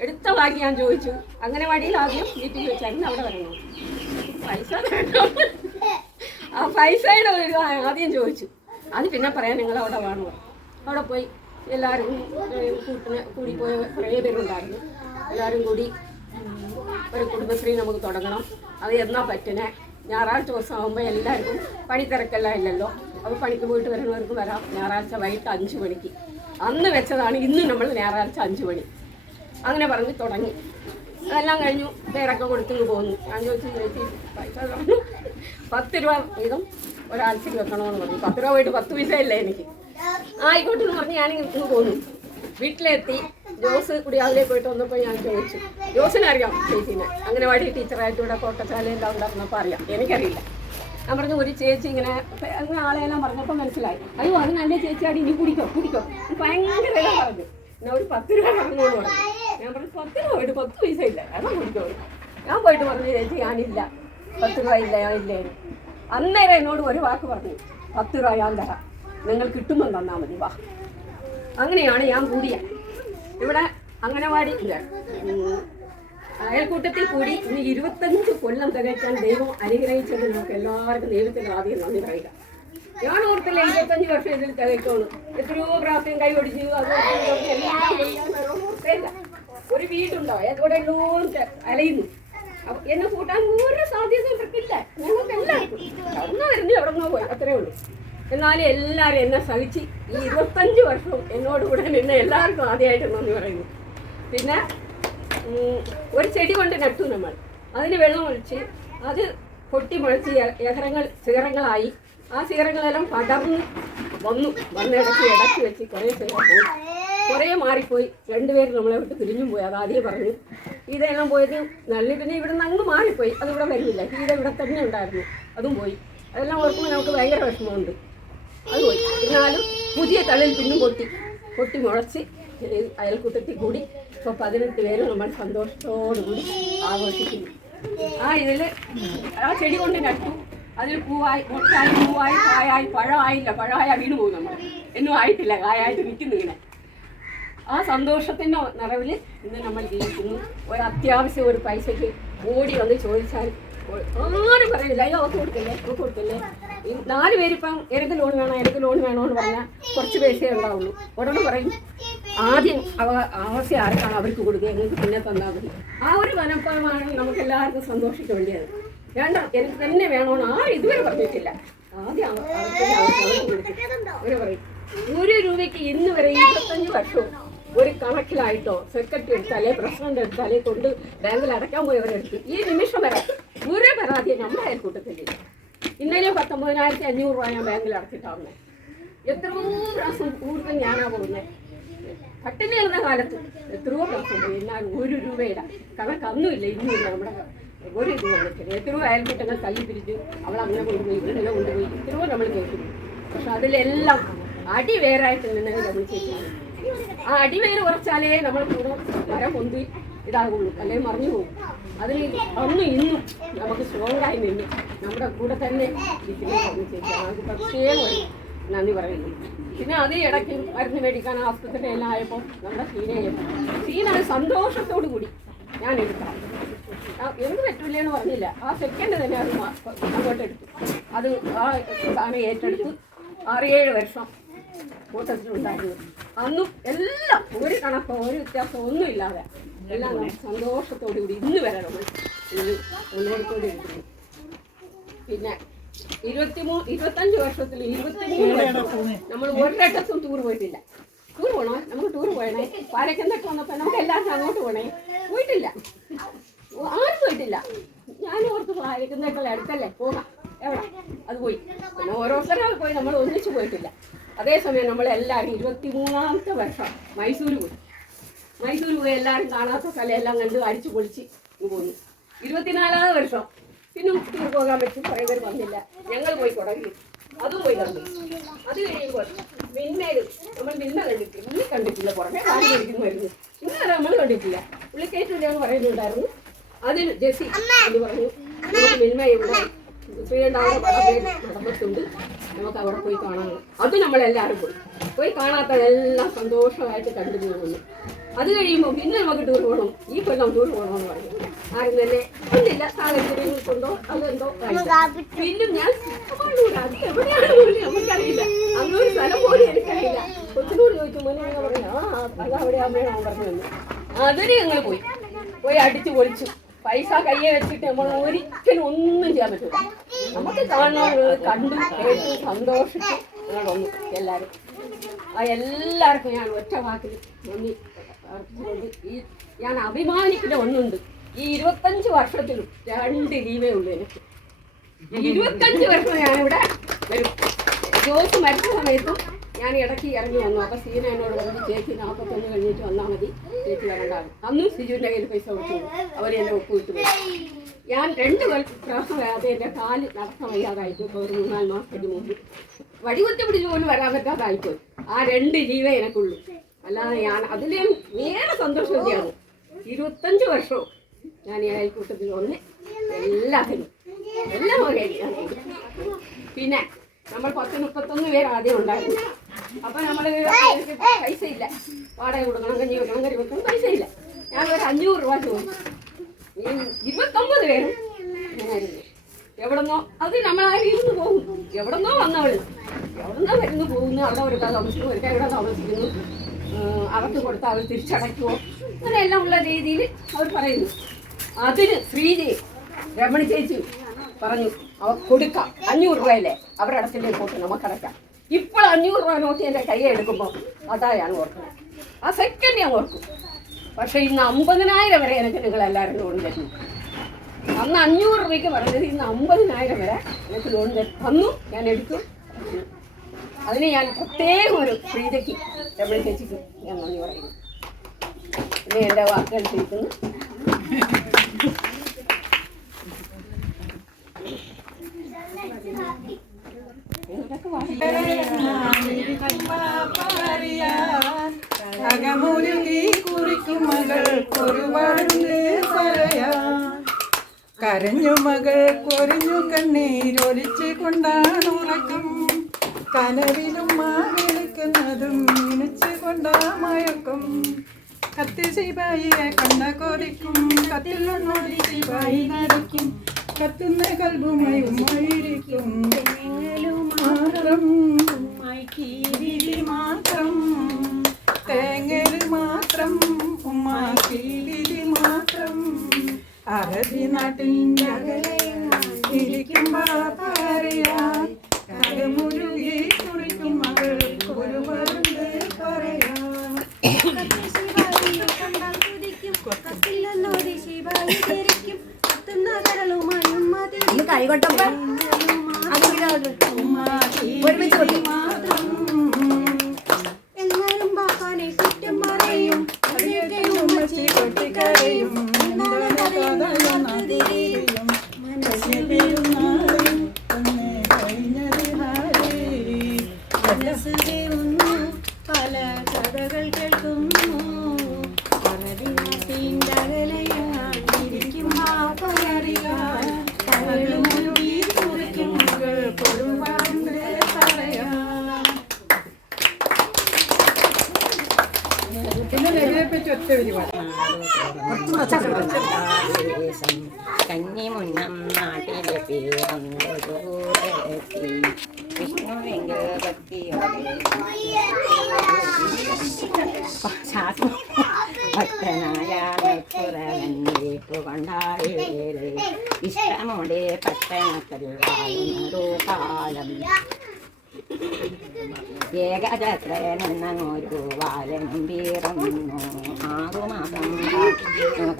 എടുത്ത ബാക്കി ഞാൻ ചോദിച്ചു. അംഗനവാടിയിൽ ആദ്യം വീട്ടിൽ വെച്ചായിരുന്നു അവിടെ വരണം. പൈസ ആ പൈസയുടെ ഒരു ആദ്യം ചോദിച്ചു. അത് പിന്നെ പറയാൻ നിങ്ങൾ അവിടെ വേണോ. അവിടെ പോയി എല്ലാവരും കൂടി പോയ കുറേ പേരുണ്ടായിരുന്നു. എല്ലാവരും കൂടി ഒരു കുടുംബശ്രീ നമുക്ക് തുടങ്ങണം. അത് എന്നാ പറ്റണേ? ഞായറാഴ്ച ദിവസം ആകുമ്പോൾ എല്ലാവർക്കും പണി തിരക്കെല്ലാം ഇല്ലല്ലോ. അപ്പോൾ പണിക്ക് പോയിട്ട് വരുന്നവർക്ക് വരാം. ഞായറാഴ്ച വൈകിട്ട് 5 മണിക്ക്. അന്ന് വെച്ചതാണ് ഇന്ന് നമ്മൾ ഞായറാഴ്ച 5 മണി. അങ്ങനെ പറഞ്ഞ് തുടങ്ങി. അതെല്ലാം കഴിഞ്ഞു. പേരൊക്കെ കൊടുത്തു പോന്നു. ഞാൻ ചോദിച്ചു ചേച്ചി പൈസ തന്നു. 10 രൂപ വീതം ഒരാഴ്ചക്ക് വെക്കണമെന്ന് പറഞ്ഞു. 10 രൂപ പോയിട്ട് 10 പൈസ ഇല്ല എനിക്ക്. ആയിക്കോട്ടെ എന്ന് പറഞ്ഞ് ഞാനിങ്ങ് പോന്നു. വീട്ടിലെത്തി. ജോസ് കുടിയാളിലേക്ക് പോയിട്ട് വന്നപ്പോൾ ഞാൻ ചോദിച്ചു, ജോസിനറിയാം ചേച്ചീനെ, അംഗനവാടി ടീച്ചറായിട്ട് ഇവിടെ കോട്ടച്ചാലയെല്ലാം ഉണ്ടാകുന്നപ്പോൾ അറിയാം, എനിക്കറിയില്ല. ഞാൻ പറഞ്ഞു ഒരു ചേച്ചി ഇങ്ങനെ അങ്ങനെ ആളെല്ലാം പറഞ്ഞപ്പോൾ മനസ്സിലായി. അയ്യോ അത് നല്ല ചേച്ചിയാടി, ഇനി കുടിക്കോ ഭയങ്കര വില പറഞ്ഞു. ഞാൻ ഒരു 10 രൂപ പറഞ്ഞോളൂ പറഞ്ഞു. ഞാൻ പറഞ്ഞു 10 രൂപ പോയിട്ട് 10 പൈസ ഇല്ല, അതാ കുടിക്കോ. ഞാൻ പോയിട്ട് പറഞ്ഞു ചേച്ചി ഞാനില്ല, 10 രൂപ ഇല്ല, ഇല്ലായിരുന്നു. അന്നേരം എന്നോട് ഒരു വാക്ക് പറഞ്ഞു, 10 രൂപ ഞാൻ തരാം, നിങ്ങൾ കിട്ടുമ്പോൾ തന്നാൽ മതി, വാ. അങ്ങനെയാണ് ഞാൻ കൂടിയ. ഇവിടെ അംഗനവാടി അയൽക്കൂട്ടത്തിൽ കൂടി ഇനി 25 കൊല്ലം തികച്ചാൽ ദൈവം അനുഗ്രഹിച്ചത് നമുക്ക് എല്ലാവർക്കും ദൈവത്തിന് ആദ്യം നന്ദി പറയുക. ഞാൻ ഓർത്തില്ല 25 വർഷം ഇതിൽ തികയ്ക്കുള്ളൂ. എത്രയോ പ്രാവശ്യം കൈ ഒടിച്ചു, അത് ഓർത്തില്ല. ഒരു വീടുണ്ടോ അതോടെ എല്ലാം അലയുന്നു. അപ്പൊ എന്നെ കൂട്ടാൻ ഒരു സാധ്യത ഇവർക്കില്ല. ഞങ്ങൾക്ക് എല്ലാവർക്കും എവിടെന്നോ വരുന്നു, എവിടെന്നോ പോയി, അത്രേ ഉള്ളൂ. എന്നാലും എല്ലാവരും എന്നെ സഹിച്ച് ഈ 25 വർഷവും എന്നോട് കൂടെ നിന്നെ എല്ലാവർക്കും ആദ്യമായിട്ട് നന്ദി പറയുന്നു. പിന്നെ ഒരു ചെടി കൊണ്ട് നട്ടു നമ്മൾ. അതിന് വെള്ളം ഒഴിച്ച് അത് പൊട്ടി മുളച്ച് ശിഖരങ്ങളായി. ആ ശിഖരങ്ങളെല്ലാം പടർന്ന് ഇടയ്ക്ക് വെച്ച് കുറേ ശിഖരം പോയി, കുറേ മാറിപ്പോയി. 2 പേര് നമ്മളെ വിട്ട് തിരിഞ്ഞും പോയി. അത് ആദ്യം പറഞ്ഞു. ഇതെല്ലാം പോയത് നല്ലിട്ടിന് ഇവിടെ നിന്ന് അങ്ങ് മാറിപ്പോയി. അതിവിടെ വരുന്നില്ല. ഇവിടെ തന്നെ ഉണ്ടായിരുന്നു, അതും പോയി. അതെല്ലാം ഓർക്കുമ്പോൾ നമുക്ക് ഭയങ്കര വിഷമമുണ്ട്. അത് പോയി. എന്നാലും പുതിയ തളിൽ പിന്നും പൊട്ടി മുളച്ച് അയൽക്കൂട്ടത്തിൽ കൂടി ഇപ്പോൾ 18 പേര് നമ്മൾ സന്തോഷത്തോടുകൂടി ആഘോഷിക്കുന്നു. ഇതിൽ ആ ചെടി കൊണ്ട് നട്ടു. അതിൽ പൂവായി, മുട്ടായി, പൂവായി, കായായി, പഴമായില്ല. പഴമായ വീണ് പോകും നമ്മൾ. എന്നും ആയിട്ടില്ല, കായായിട്ട് നിൽക്കുന്നു ഇങ്ങനെ. ആ സന്തോഷത്തിൻ്റെ നിറവിൽ ഇന്ന് നമ്മൾ ജീവിക്കുന്നു. ഒരത്യാവശ്യം ഒരു പൈസയ്ക്ക് ഓടി വന്ന് ചോദിച്ചാൽ ആരും പറയുന്നില്ല, അയ്യോ അവർക്ക് കൊടുക്കല്ലേ. ഈ 4 പേരിപ്പം എനിക്ക് ലോൺ വേണോ എന്ന് പറഞ്ഞാൽ കുറച്ച് പൈസയേ ഉണ്ടാവുള്ളൂ. ഉടനെ പറയും ആദ്യം ആവശ്യം ആർക്കാണ് അവർക്ക് കൊടുക്കുക, നിങ്ങൾക്ക് പിന്നെ തന്നാൽ മതി. ആ ഒരു മനഃപ്പാടമാണ് നമുക്ക് എല്ലാവർക്കും സന്തോഷിക്കാൻ വേണ്ടിയത്. വേണ്ട എനിക്ക് തന്നെ വേണമെന്ന് ആരും ഇതുവരെ പറഞ്ഞിട്ടില്ല. ആദ്യം അവർക്ക് കൊടുക്കും. അവർ പറയും 1 രൂപയ്ക്ക് ഇന്ന് വരെ 25 വർഷവും ഒരു കണക്കിലായിട്ടോ സെക്രട്ടറി എടുത്താലേ പ്രസിഡന്റ് എടുത്താലേ കൊണ്ട് ബാങ്കിൽ അടയ്ക്കാൻ പോയവരെടുത്ത് ഈ നിമിഷം വരെ ഒരു പരാതിയും നമ്മുടെ അയൽക്കൂട്ടത്തില്ല. ഇന്നലെ 19,500 രൂപ ഞാൻ ബാങ്കിൽ അടച്ചിട്ടാവുന്നത്. എത്രയോ പ്രാവശ്യം കൂടുതൽ ഞാനാ പോകുന്നത്. പട്ടിണി എന്ന കാലത്ത് എത്രയോ പ്രാവശ്യം പോയി. എന്നാൽ 1 രൂപയുടെ കണക്കൊന്നുമില്ല, ഇന്നുമില്ല. നമ്മുടെ ഒരു ഇത് വന്നിട്ടില്ല. എത്രയോ അയൽക്കൂട്ടങ്ങൾ തല്ലി പിരിച്ച് അവളങ്ങനെ കൊണ്ടുപോയി, ഇങ്ങനെ കൊണ്ടുപോയി, എത്രയോ നമ്മൾ കേൾക്കുന്നു. പക്ഷെ അതിലെല്ലാം അടിവേരായിട്ട് നിന്നത് നമ്മൾ ചെയ്യില്ല. ആ അടിവേര് കുറച്ചാലേ നമ്മൾ കൂടെ മരം പൊന്തി ഇതാകുള്ളൂ, അല്ലെങ്കിൽ മറിഞ്ഞു പോകും. അതിന് അന്നും ഇന്നും നമുക്ക് സ്ട്രോങ്ങായി നിന്നു നമ്മുടെ കൂടെ തന്നെ ഇതിലേക്ക് ചെയ്യില്ല. നമുക്ക് പ്രത്യേകം നന്ദി പറയുന്നു. പിന്നെ അതേ ഇടയ്ക്ക് മരുന്ന് മേടിക്കാൻ ആസ്പത്രി എല്ലാം ആയപ്പോൾ നമ്മുടെ സീന സന്തോഷത്തോടു കൂടി ഞാൻ എടുക്കാം. എന്ത് പറ്റൂലെന്ന് പറഞ്ഞില്ല. ആ സെക്കൻഡ് തന്നെ അത് അങ്ങോട്ട് എടുത്തു. അത് ആ സാധനം ഏറ്റെടുത്ത് 6-7 വർഷം കൂട്ടത്തിലുണ്ടായിരുന്നു. അന്നും എല്ലാം ഒരു കണക്കോ ഒരു വ്യത്യാസമോ ഒന്നും ഇല്ലാതെ എല്ലാം സന്തോഷത്തോടു കൂടി ഇന്ന് വരെ നമ്മൾ ഇത് മുന്നോട്ടുകൂടി എടുക്കുന്നു. പിന്നെ 25 വർഷത്തിൽ 23 വർഷം നമ്മൾ ഒരിടത്തും ടൂർ പോയിട്ടില്ല. ടൂർ പോകണോ, നമുക്ക് ടൂർ പോയണേ. പാലക്കന്തട്ട് വന്നപ്പോൾ നമുക്ക് എല്ലാവർക്കും അങ്ങോട്ട് പോകണേ, പോയിട്ടില്ല. ആരും പോയിട്ടില്ല. ഞാൻ ഓർത്ത് പാലക്കന്തട്ടുള്ള അടുത്തല്ലേ പോകാം, എവിടെ അത് പോയി. പിന്നെ ഓരോ സ്ഥലങ്ങളിൽ പോയി നമ്മൾ ഒന്നിച്ച് പോയിട്ടില്ല. അതേസമയം നമ്മളെല്ലാവരും 23ാമത്തെ വർഷം മൈസൂർ പോയി. എല്ലാവരും കാണാത്ത സ്ഥലം എല്ലാം കണ്ട് അടിച്ചു പൊളിച്ച് പോന്നു. 24ാമത്തെ വർഷം പിന്നെ ടൂർ പോകാൻ പറ്റും. കുറേ പേര് വന്നില്ല. ഞങ്ങൾ പോയി തുടങ്ങി, അതും പോയി കണ്ടു. അത് കഴിയുമ്പോൾ മിന്നേൽ നമ്മൾ മിന്ന കണ്ടിട്ടില്ല, ഇന്ന് കണ്ടിട്ടില്ല. പുറമെ കാര്യം കഴിക്കുന്നു വരുന്നു, ഇന്നലെ നമ്മൾ കണ്ടിട്ടില്ല. പുള്ളിക്കേറ്റില്ല എന്ന് പറയുന്നുണ്ടായിരുന്നു. അതിന് ജെസി എന്ന് പറഞ്ഞു, നമുക്ക് മിന്മ ഇവിടെ ശ്രീകണ്ഠാവിടെ പടം നടന്നിട്ടുണ്ട്, നമുക്ക് അവിടെ പോയി കാണാം. അത് നമ്മളെല്ലാവരും പോയി കാണാത്തതെല്ലാം സന്തോഷമായിട്ട് കണ്ടു പോകുന്നു. അത് കഴിയുമ്പോൾ പിന്നെ നമുക്ക് ടൂർ പോകണം, ഈ കൊല്ലം ടൂർ പോകണമെന്ന് പറഞ്ഞു. ആരും തന്നെ ഒന്നില്ല, സാഹചര്യങ്ങൾ കൊണ്ടോ അതെന്തോ പിന്നെ ഞാൻ അത് എവിടെയാണ് പോലും നമുക്കറിയില്ല. അങ്ങനൊരു സ്ഥലം പോലും എനിക്കറിയില്ല. കൊച്ചിനോട് ചോദിച്ചു, മോനെ പറഞ്ഞു അത് അവിടെ അമ്മയാണ് പറഞ്ഞു തന്നു. അതിന് ഞങ്ങൾ പോയി അടിച്ചു പൊളിച്ചു. പൈസ കയ്യെ വെച്ചിട്ട് നമ്മൾ ഒരിക്കലും ഒന്നും ചെയ്യാൻ പറ്റില്ല. നമുക്ക് കാണുന്നത് കണ്ടു കേട്ടു സന്തോഷിച്ച് ഞങ്ങൾ വന്നു എല്ലാവരും. എല്ലാവർക്കും ഞാൻ ഒറ്റ വാക്കിൽ നന്ദി അർപ്പിച്ചുകൊണ്ട് ഞാൻ അഭിമാനിക്കുന്ന ഒന്നുണ്ട്. ഈ 25 വർഷത്തിലും 2 ലീവേ ഉള്ളൂ എനിക്ക്. 25 വർഷം ഞാനിവിടെ വരും. ജോസ് മരിച്ച സമയത്തും ഞാൻ ഇടയ്ക്ക് ഇറങ്ങി വന്നു. അപ്പോൾ സീന എന്നോട് പറഞ്ഞു, ചേച്ചി 41 കഴിഞ്ഞിട്ട് വന്നാൽ മതി, ചേച്ചി വരണ്ടാകും. അന്നും സിജുവിൻ്റെ കയ്യിൽ പൈസ കൊടുത്തു, അവരെന്നെ ഒപ്പുവിട്ട് പോയി. ഞാൻ 2 പ്രാവശ്യം വരാതെ എൻ്റെ കാല് നടക്കാൻ വയ്യാതായിപ്പോയി. ഇപ്പോൾ ഒരു 3-4 മാസത്തിന് മുമ്പ് വടികുത്തി പിടിച്ച് പോലും വരാൻ പറ്റാതായിപ്പോയി. ആ 2 ലീവേ എനിക്കുള്ളൂ. അല്ലാതെ ഞാൻ അതിലും വേറെ സന്തോഷമൊക്കെയാണ്. 25 വർഷവും ഞാൻ ഈ അയൽക്കൂട്ടത്തിൽ വന്ന് എല്ലാത്തിനും എല്ലാം വകയാണ്. പിന്നെ നമ്മൾ 10-31 പേര് ആദ്യം ഉണ്ടായിരുന്നു. അപ്പം നമ്മൾ പൈസ ഇല്ല, വാടക കൊടുക്കണം, കഞ്ഞി വെക്കണം, കറി വെക്കണം, പൈസ ഇല്ല. ഞാൻ ഒരു 500 രൂപ ചോദിച്ചു. 29 പേരും ഇങ്ങനെയായിരുന്നു. എവിടെന്നോ അത് നമ്മളാരും ഇരുന്ന് പോകും. എവിടെന്നോ വന്നവൾ എവിടെന്നോ വരുന്നു പോകുന്നു. അവിടെ ഒരു താമസിക്കുന്നു, ഒരു എവിടെ താമസിക്കുന്നു, അവർക്ക് കൊടുത്താൽ അവർ തിരിച്ചടയ്ക്കുമോ, അങ്ങനെയെല്ലാം ഉള്ള രീതിയിൽ അവർ പറയുന്നു. അതിന് ശ്രീജി രമണി ചേച്ചി പറഞ്ഞു, അവർ കൊടുക്കാം 500 രൂപയല്ലേ അവരുടെ അടച്ചിലേക്ക് പോട്ട് നമുക്കടക്കാം. ഇപ്പോൾ 500 രൂപ നോക്കി എൻ്റെ കയ്യെ എടുക്കുമ്പോൾ അതാ ഞാൻ ഓർക്കുന്നത്. ആ സെക്കൻഡ് ഞാൻ ഓർക്കും. പക്ഷേ ഇന്ന് 50,000 വരെ എനിക്ക് നിങ്ങളെല്ലാവരും ലോൺ തരുന്നു. അന്ന് 500 രൂപയ്ക്ക് പറഞ്ഞത് ഇന്ന് 50,000 വരെ എനിക്ക് ലോൺ തന്നു. ഞാൻ എടുക്കും. അതിന് ഞാൻ പ്രത്യേകം ഒരു ശ്രീജയ്ക്ക് രമണി ചേച്ചിക്ക് ഞാൻ നന്ദി പറയുന്നു. ഇനി എൻ്റെ വാക്കുകൾ ചെയ്യിക്കുന്നു. അകമുരുകി കുറിക്കും മകൾ ഒരുപാടുണ്ട് പറയാൻ. കരഞ്ഞു മകൾ കൊരിഞ്ഞു കണ്ണീരൊലിച്ചു കൊണ്ടാണ് ഉറക്കം. കനവിലും വിളിക്കുന്നതും നിനച്ചു കൊണ്ടാ മയക്കം. കത്തി ശിപായിയെ കണ്ട കൊതിക്കും, കത്തിലൊന്നോടി ശിപായി നരയ്ക്കും. കത്തുന്ന കൽബുമായി ഉമ്മയിരിക്കും മാത്രം, ഉമ്മായിക്കീരി മാത്രം, തേങ്ങല് മാത്രം, ഉമ്മാക്കീരി മാത്രം. അറബി നാട്ടിൻ്റെ ഇരിക്കുമ്പോ പറയാൻ. കരമുരുകി കുറിക്കും മകൾ ഒരുപാടുണ്ട് പറയാൻ. കൈകൊട്ടപ്പോ ഒരുമിച്ച് എന്നാലും ബാപ്പാനെ കുറ്റം പറയും, കൊട്ടിക്കരയും. പല കഥകൾ കേൾക്കുന്നു. ഇരിക്കും പറയാൻ. കുറിക്കും മകൾ കൊടുവാണ്ട് പറയാൻ. പിന്നെ നെല്ലിയെപ്പറ്റി ഒറ്റ ഒരുപാട് കഞ്ഞിമുന്നം നാട്ടിലെ പേരൊന്നൊരുത്തി വിഷ്ണുവെങ്കിൽ ഭക്തിയോടെ ഭക്തനായ പുറവന്നേപ്പു കൊണ്ടാടേറെ ഇഷ്ടമോടെ പട്ടണത്തിൽ വാഴുന്നൊരു കാലം. ഏകജത്രനൊരു വാലനും വീറുന്നു 6 മാസം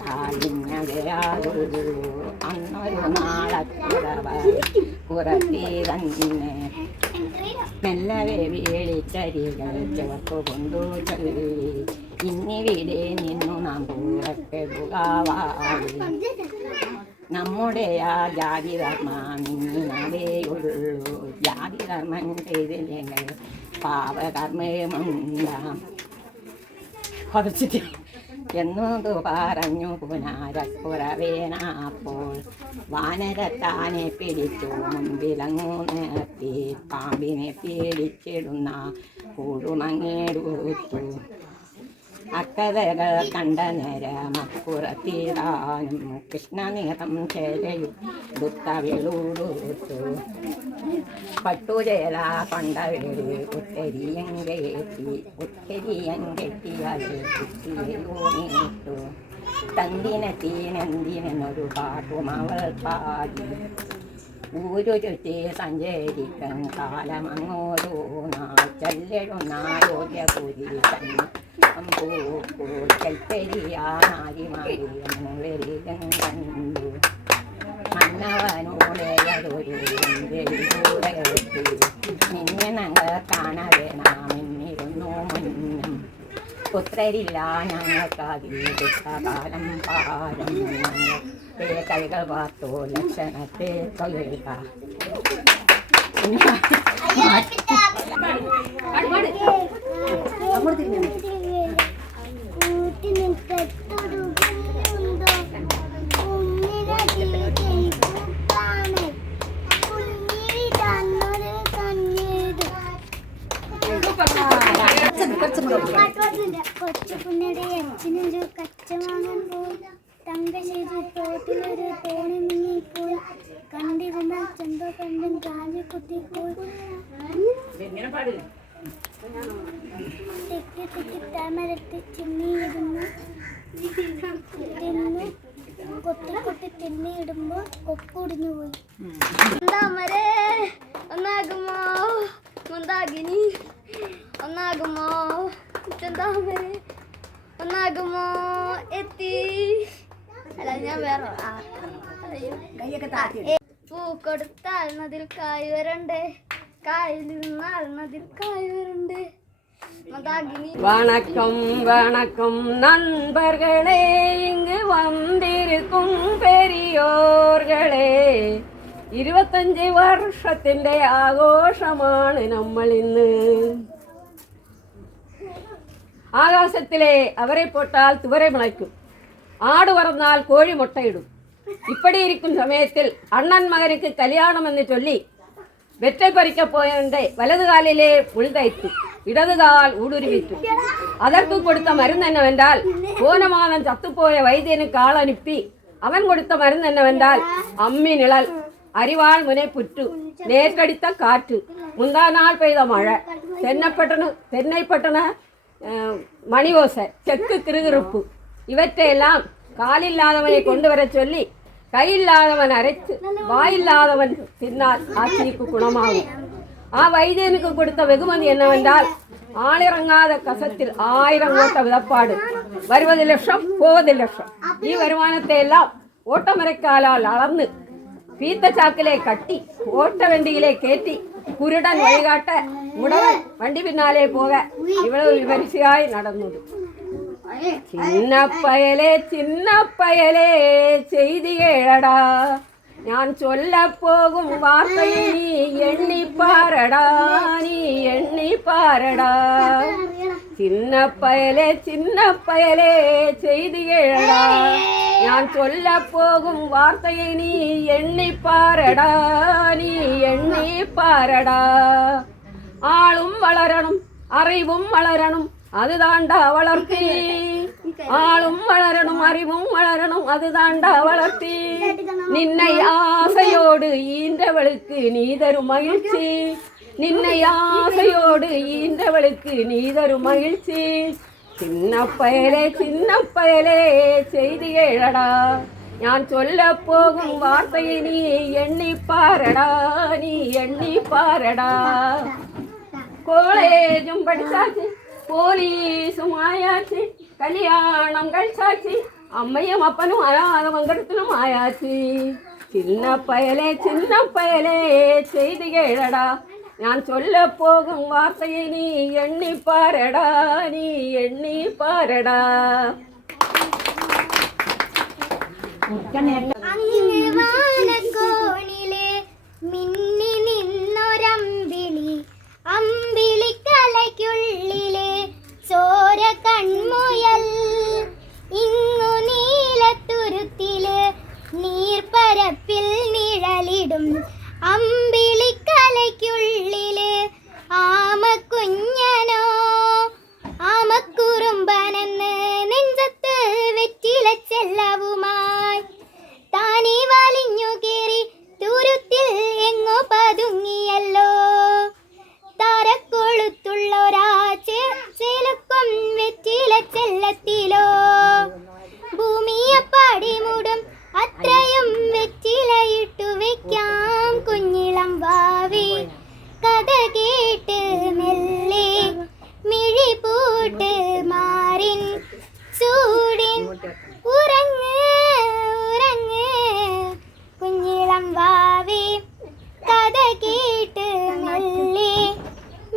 കാലിഞ്ഞകയാകൂ. അന്നൊരു നാളക്കുറത്തി തന്നെ മെല്ലവേ വീളിക്കരികൾ ചുവപ്പു കൊണ്ടു ചൊല്ലി. ഇന്നിവിടെ നിന്നു നാം പൂരക്കെ പുകാവാടി. നമ്മുടെ ആ ജാതി ധർമ്മം നിന്നതേയുള്ളൂ. ജാതി ധർമ്മം ചെയ്തില്ലെങ്കിൽ പാപകർമ്മമുണ്ടാം. കുറച്ചിട്ട് എന്നതു പറഞ്ഞു പുനരക്കുറവേനപ്പോൾ വാനരത്താനെ പിടിച്ചു മുൻപിലങ്ങു നിർത്തി പാമ്പിനെ പേടിച്ചിടുന്ന കൂടുമങ്ങേടുത്തു. അക്കഥകൾ കണ്ട നേരം അപ്പുറത്തിടാനും കൃഷ്ണനിറം ചേലയുടുത്ത വെളുടുത്തു. പട്ടുചേല കൊണ്ടവര് ഉത്തരിയങ്കെട്ടിയത് കുത്തിയൂണിട്ടു. തന്തിനെന്നൊരു പാട്ടും അവൾ പാടി. ഊരു ചുറ്റി സഞ്ചരിക്കും കാലമങ്ങോരോ നാൾ ചെല്ലെഴുന്നാരോഗ്യപുരി കൽപ്പെരിയാരിമാരിയും കണ്ടു. മന്നവനോടെയൊരു നിന്നെ ഞങ്ങൾ കാണവേ നാമെന്നിരുന്നു മുന്നം. പുത്രരില്ല ഞങ്ങൾക്കതിൽ ദുഃഖകാലം പാരം. കൈകൾ പാർത്തു ലക്ഷണത്തെ തൊഴിലുക. അങ്ങോട്ട് തിരിഞ്ഞു. കൊച്ചുകുഞ്ഞിയുടെ അച്ഛനൊരു കച്ചവാങ്ങാൻ പോയി. തങ്കശ്ശേരി തോട്ടിലൊരു തോണി മുങ്ങിപ്പോയി. കണ്ടിരുന്ന ചെമ്പ കണ്ടും കാലിക്കുത്തിപ്പോയി. തെക്കി തെക്കി താമരത്ത് ചിമ്മിയിടുന്നു. തിന്നു കൊത്തി കൊത്തി തിന്നിയിടുമ്പോ കൊപ്പൊടിഞ്ഞു പോയി. താമരേ ഒന്നാകുമോ മുന്താകിനി ഒന്നാകുമോ ചെന്താമരേ ഒന്നാകുമോ എത്തി. അല്ല ഞാൻ വേറെ പൂ കൊടുത്താൽന്നതിൽ കായ് വരണ്ടേ. കായലിരുന്നാൽന്നതിൽ കായ് വരണ്ടേ. வணக்கம் வணக்கம் நண்பர்களே, இங்கு வந்திருக்கும் பெரியோர்களே. 25 വർഷത്തിൻ്റെ ആഘോഷമാണ് നമ്മൾ ഇന്ന്. ആകാശത്തിലെ അവരെ പോട്ടാൽ തുവരെ മുളയ്ക്കും, ആട് പറന്നാൽ കോഴി മുട്ടയിടും. ഇപ്പടിയിരിക്കും സമയത്തിൽ അണ്ണൻ മകനുക്ക് കല്യാണമെന്ന് ചൊല്ലി വെറ്റ പറിക്കപ്പോയവൻ്റെ വലതുകാലിലെ മുൾതയ്ത്തു, ഇടതുകാൽ ഊടുരുവിച്ചു. അതற்கு കൊടുത്ത മരുന്നെന്നവെന്നാൽ പൂനമാനം ചത്തുപോയ വൈദ്യന് കാളനുപ്പി. അവൻ കൊടുത്ത മരുന്നെന്നവെന്നാൽ അമ്മി നിഴൽ, അരിവാൾ മുനെ പുറ്റു, നേറ്റടിത്ത കാറ്റ്, മുന്താനാൾ പെയ്ത മഴ, തെന്നൈപ്പെട്ടണ മണിയോസ, ചെക്ക് കിറുകിറുപ്പ്. ഇവറ്റെല്ലാം കാലില്ലാതവനെ കൊണ്ടുവരെ ചൊല്ലി കൈയില്ലാതവൻ അരച്ച് വായില്ലാതവൻ തിന്നാൽ ആ ചീക്ക് ഗുണമാകും. ആ വൈദ്യനുക്ക് കൊടുത്ത വെകുമതി എന്നവെന്നാൽ ആളിറങ്ങാതെ കസത്തിൽ 1000 ഓട്ട വിതപ്പാട്, 60 ലക്ഷം 40 ലക്ഷം. ഈ വരുമാനത്തെ എല്ലാം ഓട്ടമരക്കാലാൽ അളന്ന് പീത്തച്ചാക്കിലെ കട്ടി ഓട്ടവണ്ടിയിലെ കയറ്റി കുരുടൻ വഴികാട്ട മുടവൻ വണ്ടി പിന്നാലെ പോക ഇവള് വിവരിച്ചായി നടന്നത്. ചിന്നപ്പയലേ ചിന്നപ്പയലേ ചെയ്തി കേളടാ, ഞാൻ ചൊല്ലപ്പോകും വാർത്തയിൽ നീ എണ്ണിപ്പാരടാ, നീ എണ്ണിപ്പാരടാ. ചിന്നപ്പയലേ ചിന്നപ്പയലേ ചെയ്തി കേളടാ, ഞാൻ ചൊല്ലപ്പോകും വാർത്തയിൽ നീ എണ്ണിപ്പാരടാ, നീ എണ്ണിപ്പാരടാ. ആളും വളരണം അറിവും വളരണം അത് താണ്ട വളർത്തി, ആളും വളരണം അറിവും വളരണം അത് താണ്ട വളർത്തി. നിന്നെ ആസയോട് ഈന്തവൾക്ക് നീ തരും മകിഴ്ചി, നിന്നെ ആസയോട് ഈന്തവൾക്ക് നീ തരും മകിഴ്ചി. ചിന്നപ്പയലേ ചിന്നപ്പയലേ ചെയ്തി കേളടാ, ഞാൻ ചൊല്ലപ്പോകും വാർത്തയെ നീ എണ്ണിപ്പാരടാ, നീ എണ്ണിപ്പാരടാ. കോളേജും പഠിച്ചാച്ച് പോലീസും ആയാച്ച്, കല്യാണം കഴിച്ചാച്ച്, അമ്മയും അപ്പനും അനാഥ മംഗളത്തിനും ആയാച്ച്. ചിന്നപ്പയലേ ചിന്നപ്പയലേ ചെയ്തി കേളടാ, ഞാൻ ചൊല്ലപ്പോകും വാർത്തയെ നീ എണ്ണിപ്പാരടാ, നീ എണ്ണിപ്പാരടാ. അങ്ങനെ പരപ്പിൽ നിഴലിടും അമ്പിളിക്കലയ്ക്കുള്ളില് ആമക്കുഞ്ഞനോ ആമക്കുറുമ്പനെന്ന് നെഞ്ചത്ത് വെറ്റില ചെല്ലവുമായി താനീ വലിഞ്ഞു കേറി തുരുത്തിൽ എങ്ങോ പതുങ്ങിയല്ലോ. താരക്കൊളുത്തുള്ളൊരാ ചേലക്കും വെറ്റില ചെല്ലത്തിലോ. ഭൂമിയപ്പാടി മൂടും അത്രയും വെറ്റിലയിട്ടു വെക്കാം കുഞ്ഞിളം വാവി. കഥ കേട്ട് മെല്ലെ മിഴി പൂട്ട് മാറിൻ ചൂടിൻ ഉറങ്ങ് ഉറങ്ങ് കുഞ്ഞിളം വാവി. കഥ കേട്ട് മെല്ലെ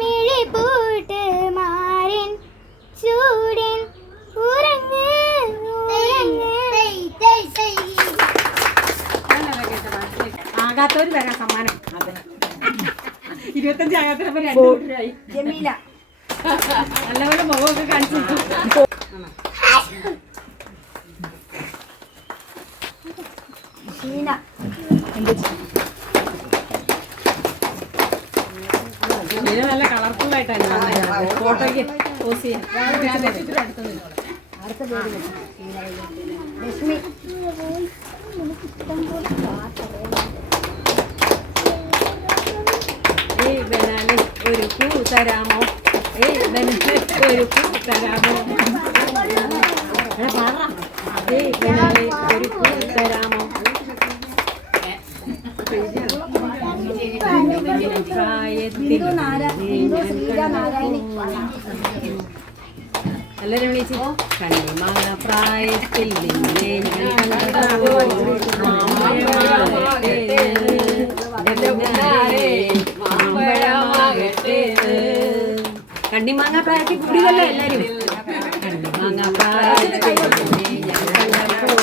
മിഴി പൂട്ട് മാറിൻ ചൂടിൻ ഉറങ്ങ് ഉറങ്ങ്. ആകാത്തവര് തരാം സമ്മാനം. 25 ആകാത്തവരപ്പോ 2 രൂപയായി. ജമീല നല്ലപോലെ മുഖമൊക്കെ കാണിച്ചു. ഷീന ഇത് നല്ല കളർഫുൾ ആയിട്ടാണ് ഫോട്ടോയ്ക്ക് പോസ് ചെയ്യാൻ. അടുത്ത പേര് ലക്ഷ്മി ഏയ് ബനാനെ ഒരു പൂ തരാമോ, ഏയ് ബനാനെ ഒരു പൂ തരാമോ, ഏയ് ബനാനെ ഒരു പൂ തരാമോ. ഹിന്ദു ശ്രീജ നാരായണി എല്ലാവരും വിളിച്ചു. കണ്ണിമാങ്ങ പ്രായത്തിൽ നിന്നെ ഞാൻ കണ്ണിമാങ്ങ പ്രായത്തിൽ കൂടിയതല്ലോ എല്ലാരും. കണ്ണിമാങ്ങ പ്രായത്തിൽ ഞാൻ കണ്ടപ്പോ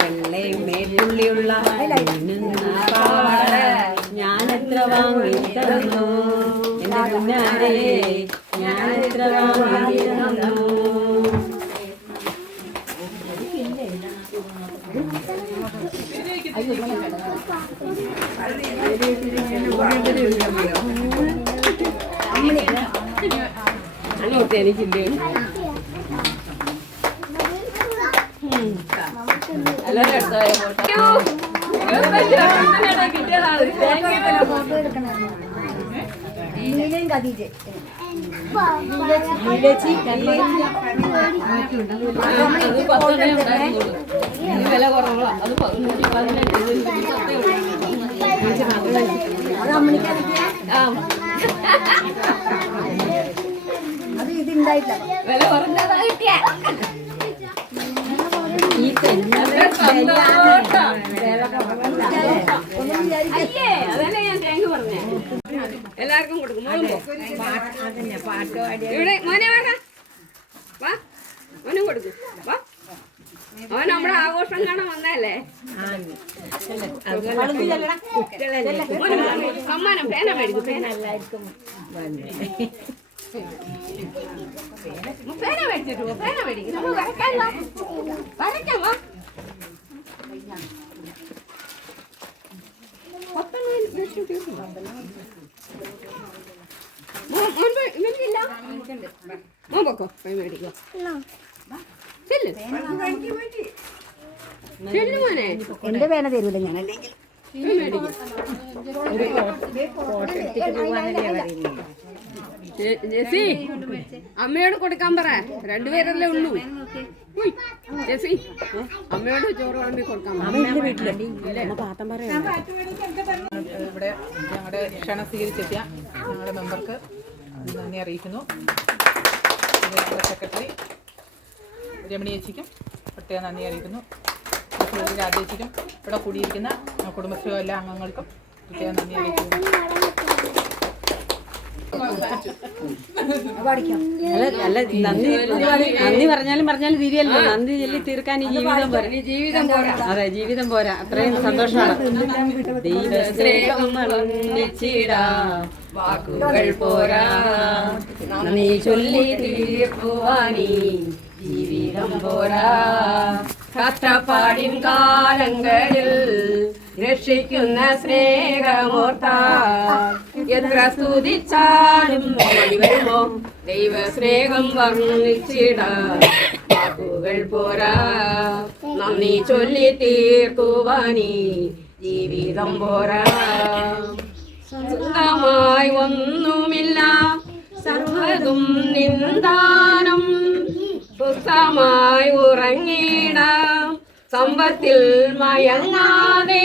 വെള്ളയും മേലുള്ളിയുള്ള ഞാനെത്ര വാങ്ങി തന്നു എന്റെ കുഞ്ഞാരെ, ഞാനെത്ര വാങ്ങി തന്നു. അങ്ങോട്ട് എനിക്കില്ലേ എല്ലാവരും എടുത്തോയോ ഫോട്ടോ? ഫോട്ടോ എടുക്കണമായിരുന്നു. നീലയും ഖദീജ വില കുറവുള്ള അത് അത് അമ്മണിക്കാ അത് ഇത് ഉണ്ടായിട്ടില്ല. വില കുറഞ്ഞതാ കിട്ടിയ ഈ അതല്ലേ ഞാൻ തേങ്ങ പറഞ്ഞേ. എല്ലാവർക്കും കൊടുക്കും. ഇവിടെ മോനെ വേണ്ട വാ, മോനും കൊടുക്കും വാ. അവൻ നമ്മുടെ ആഘോഷം കാണാൻ വന്നല്ലേ. സമ്മാനം പേന മേടിക്കും. പേന എല്ലാവർക്കും പേന മേടിച്ചിട്ടു. പേന മേടിക്കും. നമ്മൾ വരയ്ക്കാമോ? വരയ്ക്കാമോ? മോൻ പൊക്കോ, പോയി മേടിക്കോ. ചെല്ലു ചെല്ലു മോനെ. എന്റെ പേന തരൂല ഞാൻ അല്ലെങ്കിൽ ജെസി അമ്മയോട് കൊടുക്കാൻ പറ. 2 പേരല്ലേ ഉള്ളൂ. ജെസി അമ്മയോട് ചോറ് വിളമ്പി കൊടുക്കാൻ ഇവിടെ ഞങ്ങളുടെ ക്ഷണം സ്വീകരിച്ചെത്തിയ ഞങ്ങളുടെ മെമ്പർക്ക് നന്ദി അറിയിക്കുന്നു. ഞങ്ങളുടെ സെക്രട്ടറി രമണി ചേച്ചിക്കും പ്രത്യേകം നന്ദി അറിയിക്കുന്നു. രാജേച്ചിക്കും ഇവിടെ കൂടിയിരിക്കുന്ന കുടുംബശ്രീ എല്ലാ അംഗങ്ങൾക്കും പ്രത്യേകം നന്ദി അറിയിക്കുന്നു. പാടിക്കാം. അല്ല നന്ദി പറഞ്ഞാലും തിരിയല്ലോ. നന്ദി ചൊല്ലി തീർക്കാൻ ഈ ജീവിതം പോരാ. അതെ, ജീവിതം പോരാ. അത്രയും സന്തോഷമാണ്. ദൈവസ്നേഹം വർണ്ണിച്ചിടാം വാക്കുകൾ പോരാ, നന്ദി ചൊല്ലി തീർക്കുവാനീ ജീവിതം പോരാ. കഷ്ടപ്പാടിൻ കാലങ്ങളിൽ രക്ഷിക്കുന്ന സ്നേഹമോർത്ത എത്ര സ്തുതിച്ചാലും മതി വരുമോ ദൈവസ്നേഹം വർണ്ണിച്ചിടാം വാക്കുകൾ പോരാ, നന്ദി ചൊല്ലി തീർക്കുവാനീ ജീവിതം പോരാ. സ്വന്തമായി ഒന്നുമില്ല സർവ്വതും നിന്ദാനം, സുഖമായി ഉറങ്ങിടാം സമ്പത്തിൽ മയങ്ങാതെ,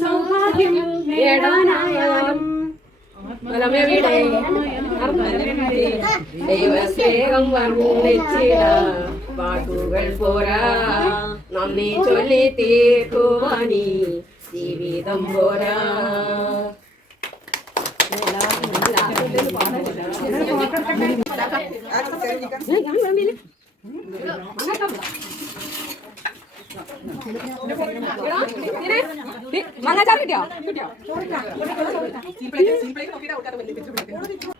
സൗഭാഗ്യം നേടാനായാലും ദൈവസ്നേഹം വർണ്ണിച്ചിടാം വാക്കുകൾ പോരാ, നന്ദി ചൊല്ലി തീർക്കുവാനീ ജീവിതം പോരാ. മങ്ങാച്ചാർ കിട്ടിയോ? സീ പ്ലേറ്റ് നോക്കിയിട്ട് ആൾക്കാർ വലിയ പിടിച്ചു